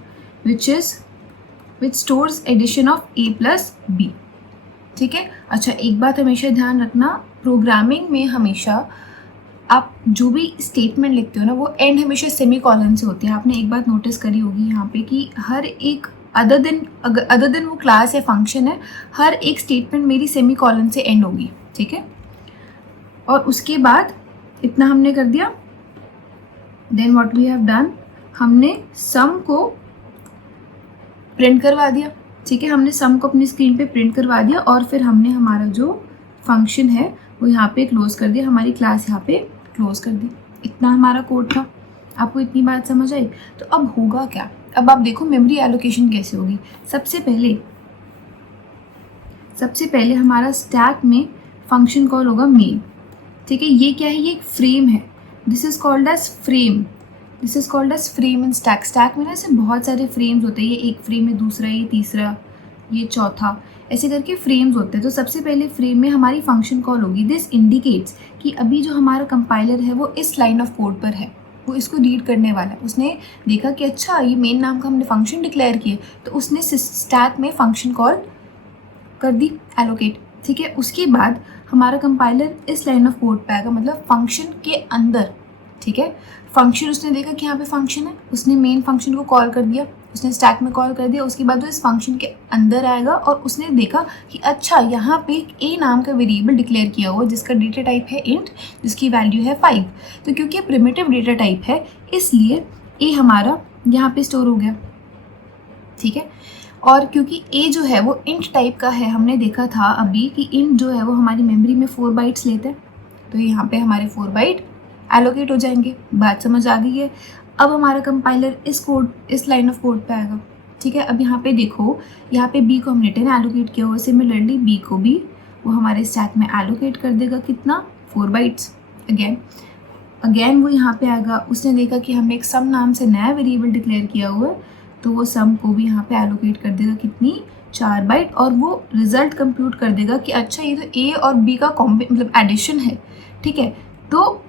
which stores addition of a plus b, ठीक है। अच्छा एक बात हमेशा ध्यान रखना, प्रोग्रामिंग में हमेशा आप जो भी स्टेटमेंट लिखते हो ना वो एंड हमेशा सेमी कॉलन से होती है। आपने एक बात नोटिस करी होगी यहाँ पे कि हर एक अदर देन वो क्लास या फंक्शन है, हर एक स्टेटमेंट मेरी सेमी कॉलन से एंड होगी, ठीक है। और उसके बाद इतना हमने कर दिया, then what we have done, हमने सम को प्रिंट करवा दिया, ठीक है, हमने सम को अपनी स्क्रीन पे प्रिंट करवा दिया। और फिर हमने हमारा जो फंक्शन है वो यहाँ पे क्लोज कर दिया, हमारी क्लास यहाँ पे क्लोज कर दी। इतना हमारा कोड था, आपको इतनी बात समझ आई। तो अब होगा क्या, अब आप देखो मेमोरी एलोकेशन कैसे होगी। सबसे पहले हमारा स्टैक में फंक्शन कॉल होगा मेन, ठीक है। ये क्या है, ये एक फ्रेम है, this is called as frame, this is called as frame in stack. Stack में ना ऐसे बहुत सारे फ्रेम्स होते हैं, ये एक फ्रेम है, दूसरा, ये तीसरा, ये चौथा, ऐसे करके फ्रेम्स होते हैं। तो सबसे पहले फ्रेम में हमारी फंक्शन कॉल होगी। दिस इंडिकेट्स कि अभी जो हमारा कंपाइलर है वो इस लाइन ऑफ कोड पर है, वो इसको रीड करने वाला है। उसने देखा कि अच्छा ये मेन नाम का हमने फंक्शन डिक्लेयर किया, तो उसने स्टैक में फंक्शन कॉल कर दी एलोकेट, ठीक है। उसके बाद हमारा कंपाइलर इस लाइन ऑफ कोड पे आएगा, मतलब फंक्शन के अंदर, ठीक है। फंक्शन उसने देखा कि यहाँ पे फंक्शन है, उसने मेन फंक्शन को कॉल कर दिया, उसने स्टैक में कॉल कर दिया। उसके बाद वो इस फंक्शन के अंदर आएगा और उसने देखा कि अच्छा यहाँ पे एक ए नाम का वेरिएबल डिक्लेयर किया हुआ जिसका डेटा टाइप है इंट, जिसकी वैल्यू है 5। तो क्योंकि ये प्रिमिटिव डेटा टाइप है इसलिए ए हमारा यहाँ पे स्टोर हो गया, ठीक है। और क्योंकि ए जो है वो इंट टाइप का है, हमने देखा था अभी कि इंट जो है वो हमारी मेमोरी में 4 बाइट्स लेते हैं, तो यहाँ पे हमारे 4 बाइट एलोकेट हो जाएंगे। बात समझ आ गई है। अब हमारा कंपाइलर इस लाइन ऑफ कोड पे आएगा, ठीक है। अब यहाँ पे देखो, यहाँ पे बी को हमने 10 एलोकेट किया हुआ, सिमिलरली बी को भी वो हमारे स्टैक में एलोकेट कर देगा, कितना, 4 बाइट्स। अगेन वो यहाँ पे आएगा, उसने देखा कि हमने एक सम नाम से नया वेरिएबल डिक्लेयर किया हुआ है, तो वो सम को भी यहाँ पे एलोकेट कर देगा, कितनी, 4 बाइट। और वो रिजल्ट कंप्यूट कर देगा कि अच्छा ये तो ए और बी का मतलब एडिशन है, ठीक है। तो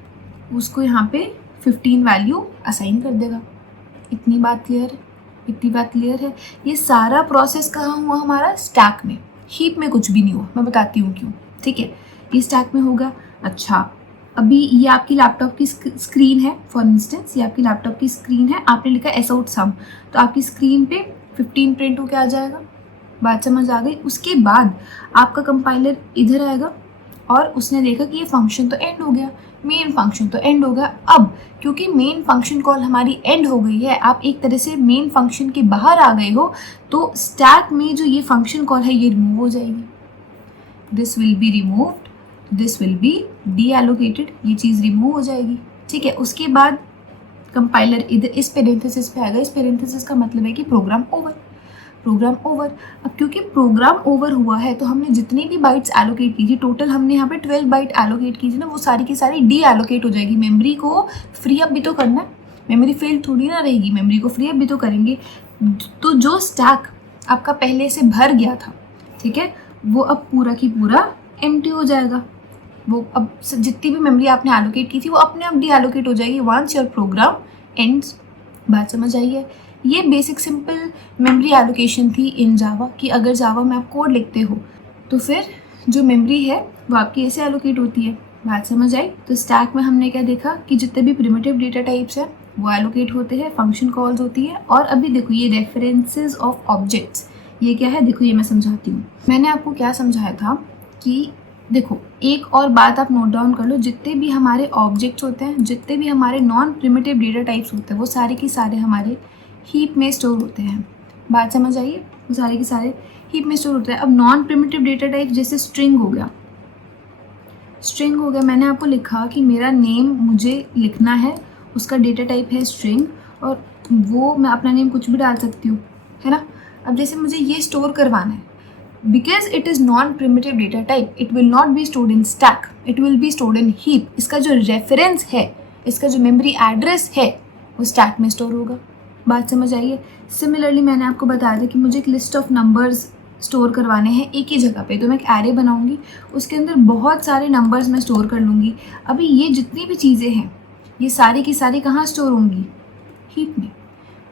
उसको यहाँ पे 15 वैल्यू असाइन कर देगा। इतनी बात क्लियर है। ये सारा प्रोसेस कहाँ हुआ, हमारा स्टैक में, हीप में कुछ भी नहीं हुआ। मैं बताती हूँ क्यों, ठीक है। ये स्टैक में होगा। अच्छा अभी ये आपकी लैपटॉप की स्क्रीन है, फॉर इंस्टेंस ये आपकी लैपटॉप की स्क्रीन है, आपने लिखा एस आउट सम, तो आपकी स्क्रीन पे 15 प्रिंट होके आ जाएगा। बात समझ आ गई। उसके बाद आपका कंपाइलर इधर आएगा और उसने देखा कि ये फंक्शन तो एंड हो गया, मेन फंक्शन तो एंड हो गया। अब क्योंकि मेन फंक्शन कॉल हमारी एंड हो गई है, आप एक तरह से मेन फंक्शन के बाहर आ गए हो, तो स्टैक में जो ये फंक्शन कॉल है ये रिमूव हो जाएगी। This will be removed, this will be deallocated, ये चीज़ रिमूव हो जाएगी, ठीक है। उसके बाद कंपाइलर इधर इस पेरेंथेसिस पे आएगा। इस पेरेंथेसिस का मतलब है कि प्रोग्राम ओवर। अब क्योंकि प्रोग्राम ओवर हुआ है तो हमने जितनी भी बाइट्स एलोकेट की थी, टोटल हमने यहाँ पे 12 बाइट एलोकेट की थी ना, वो सारी की सारी डी एलोकेट हो जाएगी। मेमोरी को फ्री अप भी तो करना है, मेमोरी फेल थोड़ी ना रहेगी, मेमोरी को फ्री अप भी तो करेंगे। तो जो स्टैक आपका पहले से भर गया था, ठीक है, वो अब पूरा की पूरा एम्प्टी हो जाएगा। वो अब जितनी भी मेमोरी आपने एलोकेट की थी वो अपने आप डी एलोकेट हो जाएगी वंस योर प्रोग्राम एंड्स। बात समझ आई है। ये बेसिक सिंपल मेमोरी एलोकेशन थी इन जावा कि अगर जावा में आप कोड लिखते हो तो फिर जो मेमोरी है वो आपकी ऐसे एलोकेट होती है। बात समझ आई। तो स्टैक में हमने क्या देखा कि जितने भी प्रिमिटिव डेटा टाइप्स हैं वो एलोकेट होते हैं, फंक्शन कॉल्स होती है। और अभी देखो ये रेफरेंसेस ऑफ ऑब्जेक्ट्स, ये क्या है, देखो ये मैं समझाती हूँ। मैंने आपको क्या समझाया था कि देखो एक और बात आप नोट डाउन कर लो, जितने भी हमारे ऑब्जेक्ट्स होते हैं, जितने भी हमारे नॉन प्रिमिटिव डेटा टाइप्स होते हैं, वो सारे के सारे हमारे हीप में स्टोर होते हैं। बात समझ आइए, वो सारे के सारे हीप में स्टोर होता है। अब नॉन प्रिमिटिव डेटा टाइप जैसे स्ट्रिंग हो गया, स्ट्रिंग हो गया, मैंने आपको लिखा कि मेरा नेम मुझे लिखना है, उसका डेटा टाइप है स्ट्रिंग, और वो मैं अपना नेम कुछ भी डाल सकती हूँ, है ना। अब जैसे मुझे ये स्टोर करवाना है, because it is non primitive data type, it will not be stored in stack, it will be stored in heap. इसका जो रेफरेंस है, इसका जो मेमोरी एड्रेस है, वो स्टैक में स्टोर होगा। बात समझ आइए। सिमिलरली मैंने आपको बताया था कि मुझे एक लिस्ट ऑफ नंबर्स स्टोर करवाने हैं एक ही जगह पे, तो मैं एक एरे बनाऊंगी, उसके अंदर बहुत सारे नंबर्स मैं स्टोर कर लूँगी। अभी ये जितनी भी चीज़ें हैं, ये सारी की सारी कहाँ स्टोर होंगी? हीप में।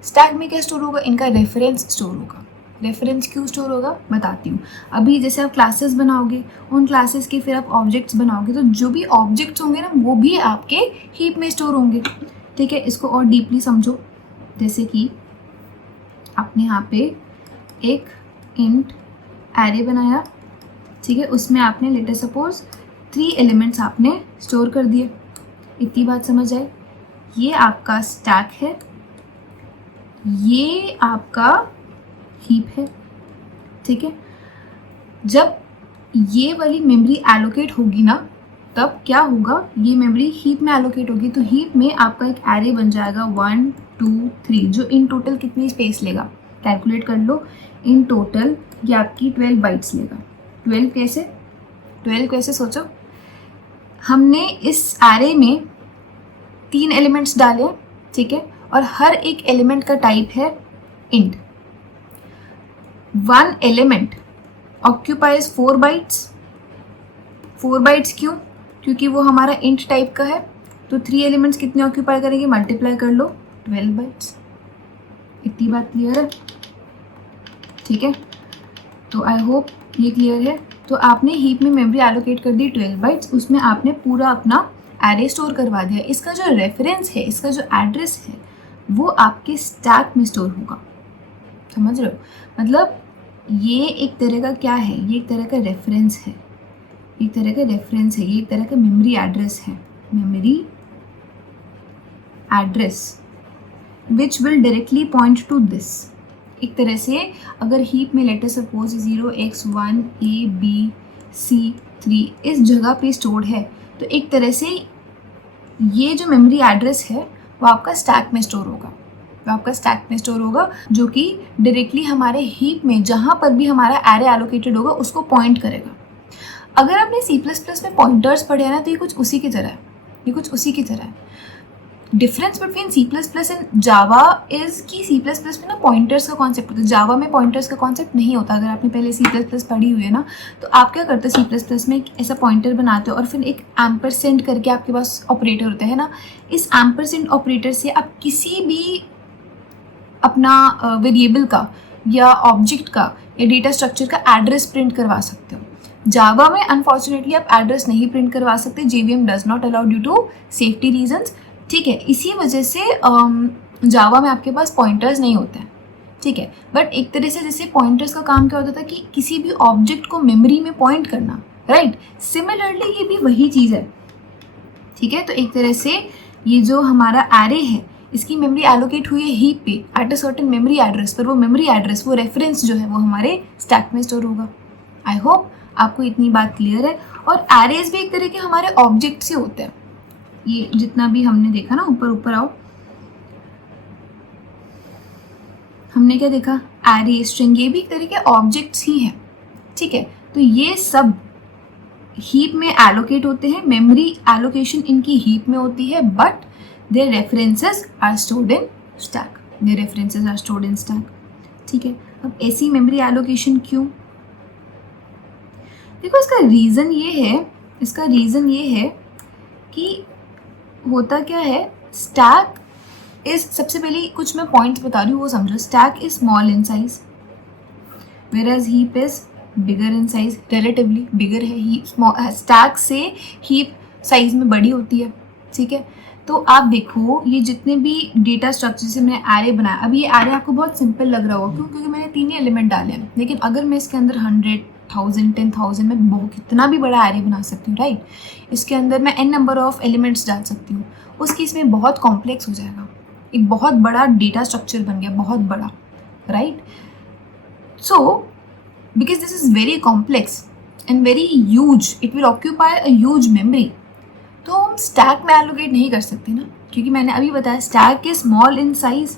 स्टैक में क्या स्टोर होगा? इनका रेफरेंस स्टोर होगा। रेफरेंस क्यों स्टोर होगा बताती हूँ। अभी जैसे आप क्लासेस बनाओगे, उन क्लासेस के फिर आप ऑब्जेक्ट्स बनाओगे, तो जो भी ऑब्जेक्ट्स होंगे ना, वो भी आपके हीप में स्टोर होंगे। ठीक है, इसको और डीपली समझो। जैसे कि आपने यहाँ पे एक इंट एरे बनाया, ठीक है, उसमें आपने लेट अस सपोज 3 एलिमेंट्स आपने स्टोर कर दिए। इतनी बात समझ आए? ये आपका स्टैक है, ये आपका हीप है। ठीक है, जब ये वाली मेमोरी एलोकेट होगी ना, तब क्या होगा? ये मेमोरी हीप में एलोकेट होगी, तो हीप में आपका एक एरे बन जाएगा 1 2 3, जो इन टोटल कितनी स्पेस लेगा? कैलकुलेट कर लो। इन टोटल ये आपकी 12 बाइट्स लेगा। 12 कैसे? 12 कैसे सोचो। हमने इस एरे में 3 एलिमेंट्स डाले, ठीक है, और हर एक एलिमेंट का टाइप है int. 1 element occupies 4 bytes. 4 bytes क्यों? क्योंकि वो हमारा इंट टाइप का है। तो 3 एलिमेंट्स कितने ऑक्यूपाई करेंगे? मल्टीप्लाई कर लो, 12 बाइट्स। इतनी बात क्लियर है? ठीक है, तो आई होप ये क्लियर है। तो आपने हीप में मेमोरी एलोकेट कर दी 12 बाइट्स, उसमें आपने पूरा अपना एरे स्टोर करवा दिया। इसका जो रेफरेंस है, इसका जो एड्रेस है, वो आपके स्टैक में स्टोर होगा। समझ रहे हो? मतलब ये एक तरह का क्या है? ये एक तरह का रेफरेंस है, एक तरह का रेफरेंस है, ये एक तरह का मेमोरी एड्रेस है। Memory address which will directly point two this. एक तरह से अगर हीप में let us suppose 0x1 A B C 3 इस जगह पे स्टोर्ड है, तो एक तरह से ये जो मेमोरी एड्रेस है वो आपका स्टैक में स्टोर होगा, वो आपका स्टैक में स्टोर होगा, जो कि डायरेक्टली हमारे हीप में जहाँ पर भी हमारा एरे एलोकेटेड होगा उसको पॉइंट करेगा। अगर आपने C++ में पॉइंटर्स पढ़े हैं ना, तो ये कुछ उसी की तरह है, ये कुछ उसी की तरह है। Difference between C++ and Java is कि C++ में ना पॉइंटर्स का कॉन्सेप्ट होता है, जावा में पॉइंटर्स का कॉन्सेप्ट नहीं होता। अगर आपने पहले C++ पढ़ी हुई है ना, तो आप क्या करते हैं, C++ में एक ऐसा पॉइंटर बनाते हो और फिर एक एम्परसेंड करके आपके पास ऑपरेटर होता है ना। इस एम्परसेंड ऑपरेटर से आप किसी भी अपना वेरिएबल का या ऑब्जेक्ट का या डेटा स्ट्रक्चर का एड्रेस प्रिंट करवा सकते हो। जावा में अनफॉर्चुनेटली आप एड्रेस नहीं प्रिंट करवा सकते, JVM does not allow due to safety reasons. ठीक है, इसी वजह से जावा में आपके पास पॉइंटर्स नहीं होते हैं। ठीक है, बट एक तरह से जैसे पॉइंटर्स का काम क्या होता था कि किसी भी ऑब्जेक्ट को मेमोरी में पॉइंट करना, राइट। सिमिलरली ये भी वही चीज़ है। ठीक है, तो एक तरह से ये जो हमारा एरे है, इसकी मेमोरी एलोकेट हुई है हीप पे at a certain memory address पर। वो मेमोरी एड्रेस, वो रेफरेंस जो है, वो हमारे स्टैक में स्टोर होगा। आई होप आपको इतनी बात क्लियर है। और एरेज भी एक तरह के हमारे ऑब्जेक्ट से होते हैं। ये जितना भी हमने देखा ना, ऊपर ऊपर आओ, हमने क्या देखा? एरे, स्ट्रिंग, ये भी एक तरह के ऑब्जेक्ट्स ही हैं। ठीक है, तो ये सब हीप में एलोकेट होते हैं। मेमोरी एलोकेशन इनकी हीप में होती है, but there references are stored in stack. There references are stored in stack. ठीक है, अब ऐसी मेमोरी एलोकेशन क्यों? देखो, इसका रीज़न ये है, इसका रीज़न ये है कि होता क्या है, स्टैक इज, सबसे पहले कुछ मैं पॉइंट्स बता रही हूँ वो समझो। Stack is small in size, whereas heap is bigger in size. Relatively bigger है हीप, स्टैक से हीप साइज में बड़ी होती है। ठीक है, तो आप देखो ये जितने भी डेटा स्ट्रक्चर से मैंने एरे बनाया, अब ये एरे आपको बहुत सिंपल लग रहा होगा, क्यों? क्योंकि मैंने 3 ही एलिमेंट डाले हैं। लेकिन अगर मैं इसके अंदर 100, 1000, 10,000 में बहुत कितना भी बड़ा एरे बना सकती हूँ, राइट। इसके अंदर मैं n नंबर ऑफ एलिमेंट्स डाल सकती हूँ, उस केस में बहुत कॉम्प्लेक्स हो जाएगा, एक बहुत बड़ा डेटा स्ट्रक्चर बन गया, बहुत बड़ा, right. So because this is very complex and very huge, it will occupy a huge memory, तो हम स्टैक में एलोकेट नहीं कर सकते ना, क्योंकि मैंने अभी बताया स्टैक के स्मॉल इन साइज,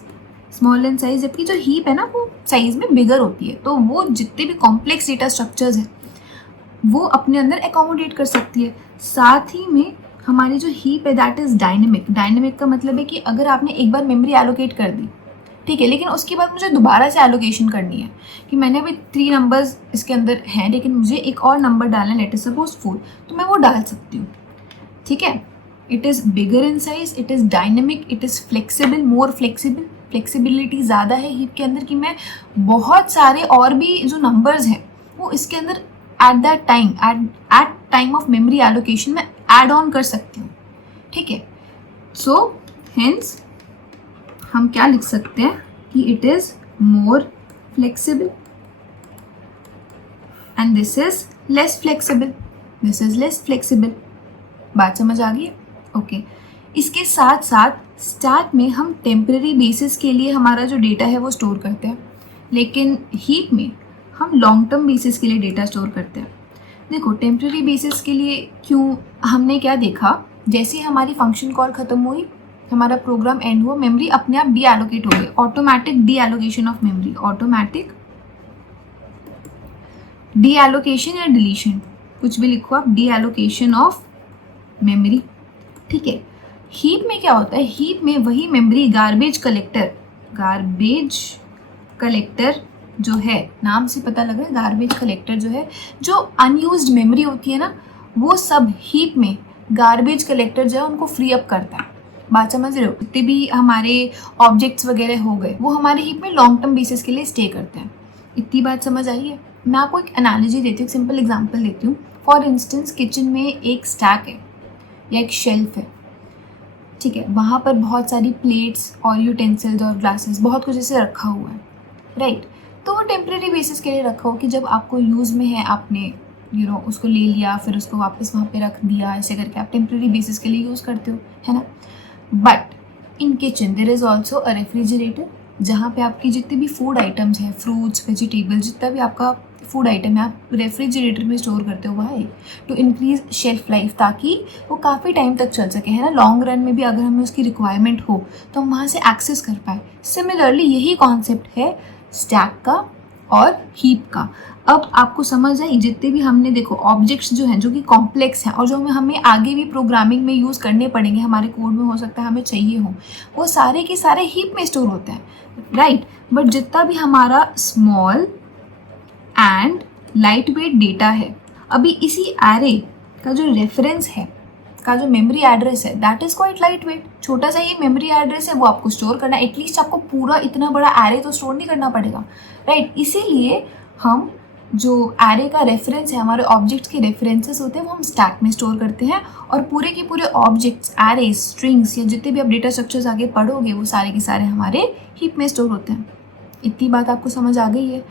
जबकि जो हीप है ना वो साइज में बिगर होती है, तो वो जितने भी कॉम्प्लेक्स डेटा स्ट्रक्चर्स हैं वो अपने अंदर एकोमोडेट कर सकती है। साथ ही में हमारी जो हीप है दैट इज़ डायनेमिक का मतलब है कि अगर आपने एक बार मेमोरी एलोकेट कर दी, ठीक है, लेकिन उसके बाद मुझे दोबारा से एलोकेशन करनी है कि मैंने अभी 3 नंबर्स इसके अंदर हैं लेकिन मुझे एक और नंबर डालना है, लेट अस सपोज 4, तो मैं वो डाल सकती हूँ, ठीक है। It is bigger in size, it is dynamic, it is flexible, more flexible, flexibility ज़्यादा है हीप के अंदर कि मैं बहुत सारे और भी जो नंबर्स हैं वो इसके अंदर at time of memory allocation में ऐड ऑन कर सकती हूँ, ठीक है। सो हेंस हम क्या लिख सकते हैं कि it is more flexible and this is less flexible. बात समझ आ गई है? ओके। इसके साथ साथ स्टैक में हम टेम्पररी बेसिस के लिए हमारा जो डेटा है वो स्टोर करते हैं, लेकिन हीप में हम लॉन्ग टर्म बेसिस के लिए डेटा स्टोर करते हैं। देखो टेम्पररी बेसिस के लिए क्यों, हमने क्या देखा, जैसे हमारी फंक्शन कॉल ख़त्म हुई, हमारा प्रोग्राम एंड हुआ, मेमोरी अपने आप डी एलोकेट हो गई, automatic D allocation of memory, automatic D allocation या डिलीशन, कुछ भी लिखो आप, डी एलोकेशन ऑफ मेमोरी, ठीक है। हीप में क्या होता है, हीप में वही मेमोरी गार्बेज कलेक्टर जो है, नाम से पता लग रहा है, गार्बेज कलेक्टर जो है, जो अनयूज्ड मेमोरी होती है ना, वो सब हीप में गार्बेज कलेक्टर जो है उनको फ्री अप करता है। बात समझ रहे हो? जितने भी हमारे ऑब्जेक्ट्स वगैरह हो गए वो हमारे हीप में लॉन्ग टर्म बेसिस के लिए स्टे करते हैं। इतनी बात समझ आई है? मैं आपको एक एनालॉजी देती हूँ, सिंपल एग्जांपल देती हूँ। फॉर इंस्टेंस किचन में एक स्टैक है या एक शेल्फ है, ठीक है, वहाँ पर बहुत सारी प्लेट्स और यूटेंसिल्स और ग्लासेस बहुत कुछ ऐसे रखा हुआ है, राइट। तो वो टेम्प्रेरी बेसिस के लिए रखा हो कि जब आपको यूज़ में है आपने उसको ले लिया, फिर उसको वापस वहाँ पे रख दिया, ऐसे करके आप टेम्प्रेरी बेसिस के लिए यूज़ करते हो, है ना। But in kitchen there is also a refrigerator, जहाँ पे आपकी जितने भी फूड आइटम्स हैं, फ्रूट्स, वेजिटेबल्स, जितना भी आपका फूड आइटम है, आप रेफ्रिजरेटर में स्टोर करते हो। Why? To increase shelf life, ताकि वो काफ़ी टाइम तक चल सके, है ना। लॉन्ग रन में भी अगर हमें उसकी रिक्वायरमेंट हो तो हम वहाँ से एक्सेस कर पाए। सिमिलरली यही कॉन्सेप्ट है स्टैक का और हीप का। अब आपको समझ आई, जितने भी हमने देखो ऑब्जेक्ट्स जो हैं, जो कि कॉम्प्लेक्स हैं और जो हमें आगे भी प्रोग्रामिंग में यूज़ करने पड़ेंगे, हमारे कोड में हो सकता है हमें चाहिए हो, वो सारे के सारे हीप में स्टोर होते हैं, राइट। बट जितना भी हमारा small and light weight data है, अभी इसी एरे का जो रेफरेंस है, का जो मेमोरी एड्रेस है, that is quite light weight. छोटा सा ये मेमोरी एड्रेस है, वो आपको स्टोर करना है। एटलीस्ट आपको पूरा इतना बड़ा एरे तो स्टोर नहीं करना पड़ेगा, राइट। इसीलिए हम जो एरे का रेफरेंस है, हमारे ऑब्जेक्ट्स के रेफरेंसेस होते हैं, वो हम स्टैक में स्टोर करते हैं, और पूरे के पूरे ऑब्जेक्ट्स, एरे, स्ट्रिंग्स या जितने भी आप डेटा स्ट्रक्चर्स आगे पढ़ोगे वो सारे के सारे हमारे हीप में स्टोर होते हैं। इतनी बात आपको समझ आ गई है।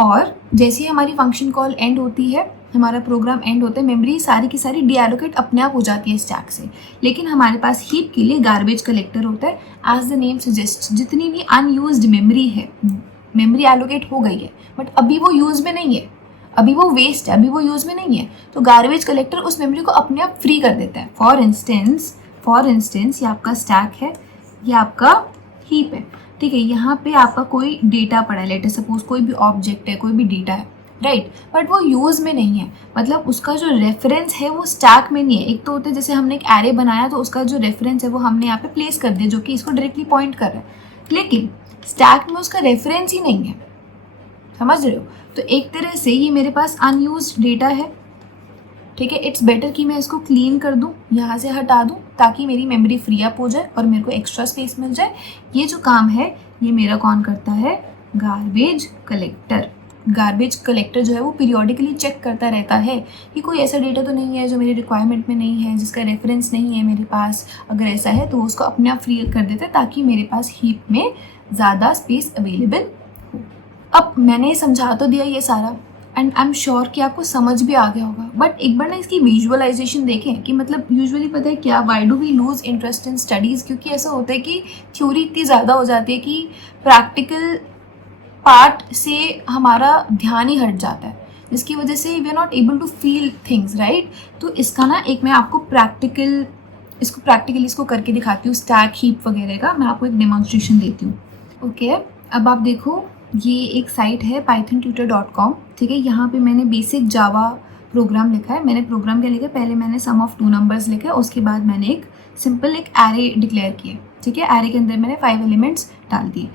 और जैसे ही हमारी फंक्शन कॉल एंड होती है, हमारा प्रोग्राम एंड होता है, मेमोरी सारी की सारी डी एलोकेट अपने आप हो जाती है स्टैक से। लेकिन हमारे पास हीप के लिए गार्बेज कलेक्टर होता है। एज द नेम सजेस्ट, जितनी भी अनयूज्ड मेमोरी है, मेमोरी एलोकेट हो गई है बट अभी वो यूज़ में नहीं है, अभी वो वेस्ट है, अभी वो यूज़ में नहीं है, तो गार्बेज कलेक्टर उस मेमोरी को अपने आप फ्री कर देता है। फॉर इंस्टेंस ये आपका स्टैक है, ये आपका हीप है, ठीक है। यहाँ पे आपका कोई डेटा पड़ा है, लेट अस सपोज कोई भी ऑब्जेक्ट है, कोई भी डेटा है, राइट, बट वो यूज़ में नहीं है, मतलब उसका जो रेफरेंस है वो स्टैक में नहीं है। एक तो होता है जैसे हमने एक एरे बनाया तो उसका जो रेफरेंस है वो हमने यहाँ पे प्लेस कर दिया, जो कि इसको डायरेक्टली पॉइंट कर रहा है, लेकिन स्टैक में उसका रेफरेंस ही नहीं है, समझ रहे हो। तो एक तरह से ये मेरे पास अनयूज्ड डेटा है, ठीक है। इट्स बेटर कि मैं इसको क्लीन कर दूँ, यहाँ से हटा दूँ, ताकि मेरी मेमोरी फ्री अप हो जाए और मेरे को एक्स्ट्रा स्पेस मिल जाए। ये जो काम है ये मेरा कौन करता है? Garbage collector. गार्बेज कलेक्टर जो है वो पीरियोडिकली चेक करता रहता है कि कोई ऐसा डेटा तो नहीं है जो मेरी रिक्वायरमेंट में नहीं है, जिसका रेफरेंस नहीं है मेरे पास। अगर ऐसा है तो उसको अपने आप फ्री कर देता है, ताकि मेरे पास हीप में ज़्यादा स्पेस अवेलेबल हो। अब मैंने समझा तो दिया ये सारा, एंड आई एम श्योर कि आपको समझ भी आ गया होगा, बट एक बार ना इसकी विजुअलाइजेशन देखें कि मतलब यूजुअली पता है क्या, why do we lose interest in studies? क्योंकि ऐसा होता है कि थ्योरी इतनी ज़्यादा हो जाती है कि प्रैक्टिकल पार्ट से हमारा ध्यान ही हट जाता है, जिसकी वजह से we are not able to feel things, right. तो इसका ना एक मैं आपको प्रैक्टिकली इसको करके दिखाती हूँ, स्टैक हीप वगैरह का मैं आपको एक डेमोन्स्ट्रेशन देती हूँ। ओके, अब आप देखो ये एक साइट है pythontutor.com, ठीक है। यहाँ पे मैंने बेसिक जावा प्रोग्राम लिखा है। मैंने प्रोग्राम क्या लिखा है, पहले मैंने सम ऑफ 2 नंबर्स लिखा है, उसके बाद मैंने एक सिंपल एक एरे डिक्लेयर किया, ठीक है। एरे के अंदर मैंने 5 एलिमेंट्स डाल दिए।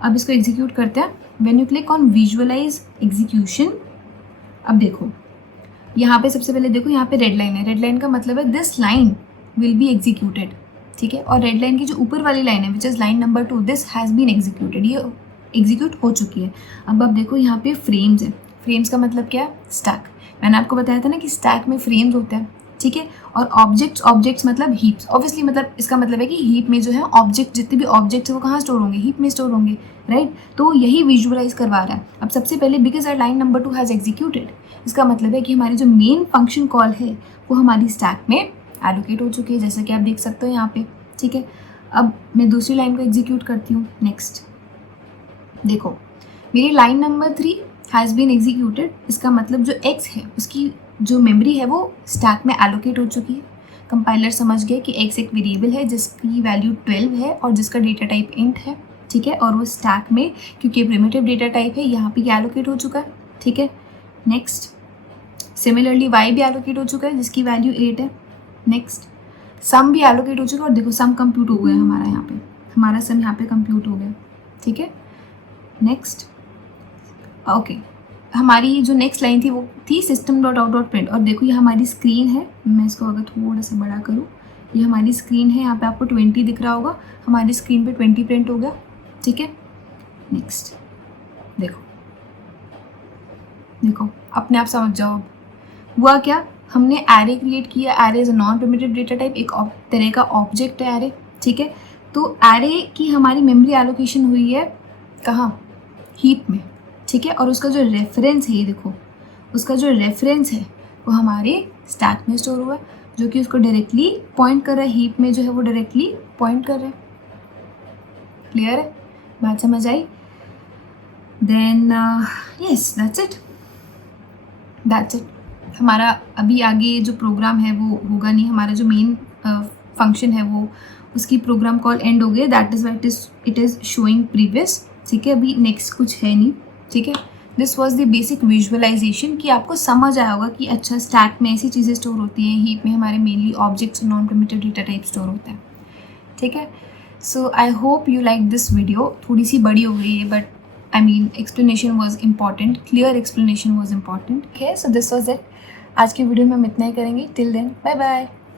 अब इसको एग्जीक्यूट करते हैं। When you click on visualize execution, अब देखो यहाँ पे सबसे पहले देखो यहाँ पे रेड लाइन है। रेड लाइन का मतलब है this line will be executed, ठीक है। और रेड लाइन की जो ऊपर वाली लाइन है which is line number 2, this has been executed, ये एग्जीक्यूट हो चुकी है। अब आप देखो यहाँ पे फ्रेम्स है। फ्रेम्स का मतलब क्या है, स्टैक। मैंने आपको बताया था ना कि स्टैक में फ्रेम्स होते हैं, ठीक है। और ऑब्जेक्ट्स मतलब हीप्स, ऑब्वियसली मतलब इसका मतलब है कि हीप में जो है ऑब्जेक्ट, जितने भी ऑब्जेक्ट्स है वो कहाँ स्टोर होंगे, हीप में स्टोर होंगे, राइट। तो यही विजुअलाइज करवा रहा है। अब सबसे पहले because are line number 2 has executed, इसका मतलब है कि हमारी जो मेन फंक्शन कॉल है वो हमारी स्टैक में एलोकेट हो चुकी है, जैसे कि आप देख सकते हो यहाँ पे, ठीक है। अब मैं दूसरी लाइन को एग्जीक्यूट करती हूँ। नेक्स्ट देखो मेरी line number 3 has been executed, इसका मतलब जो x है उसकी जो मेमोरी है वो स्टैक में एलोकेट हो चुकी है। कंपाइलर समझ गए कि x एक वेरिएबल है जिसकी वैल्यू 12 है और जिसका डेटा टाइप इंट है, ठीक है। और वो स्टैक में क्योंकि प्रिमिटिव डेटा टाइप है यहाँ पे एलोकेट हो चुका है, ठीक है। नेक्स्ट सिमिलरली y भी एलोकेट हो चुका है जिसकी वैल्यू 8 है। नेक्स्ट सम भी एलोकेट हो चुका है और देखो सम कंप्यूट हो गया हमारा, यहाँ पे हमारा सम यहाँ पे कंप्यूट हो गया, ठीक है। नेक्स्ट ओके, हमारी जो नेक्स्ट लाइन थी वो थी system.out.print, और देखो ये हमारी स्क्रीन है। मैं इसको अगर थोड़ा सा बड़ा करूँ, ये हमारी स्क्रीन है, यहाँ पे आपको 20 दिख रहा होगा, हमारी स्क्रीन पे 20 प्रिंट हो गया, ठीक है। नेक्स्ट देखो देखो अपने आप समझ जाओ। अब हुआ क्या, हमने एरे क्रिएट किया। Array is a non primitive data type, एक तरह का ऑब्जेक्ट है एरे, ठीक है। तो एरे की हमारी मेमोरी एलोकेशन हुई है कहाँ, हीप में, ठीक है। और उसका जो रेफरेंस है, ये देखो उसका जो रेफरेंस है वो हमारे स्टैक में स्टोर हुआ है, जो कि उसको डायरेक्टली पॉइंट कर रहा है, हीप में जो है वो डायरेक्टली पॉइंट कर रहा है। क्लियर है, बात समझ आई। Then yes that's it. हमारा अभी आगे जो प्रोग्राम है वो होगा नहीं, हमारा जो मेन फंक्शन है वो उसकी प्रोग्राम कॉल एंड हो गई, that is why it is showing previous, ठीक है। अभी नेक्स्ट कुछ है नहीं, ठीक है। This was the basic visualization, कि आपको समझ आया होगा कि अच्छा स्टैक में ऐसी चीज़ें स्टोर होती हैं, हीप में हमारे मेनली ऑब्जेक्ट्स और non primitive data type store होता है, ठीक है। So I hope you like this video. थोड़ी सी बड़ी हो गई है but I mean explanation was important, clear explanation was important, okay. So this was it. आज की वीडियो में हम इतना ही करेंगे। Till then bye bye.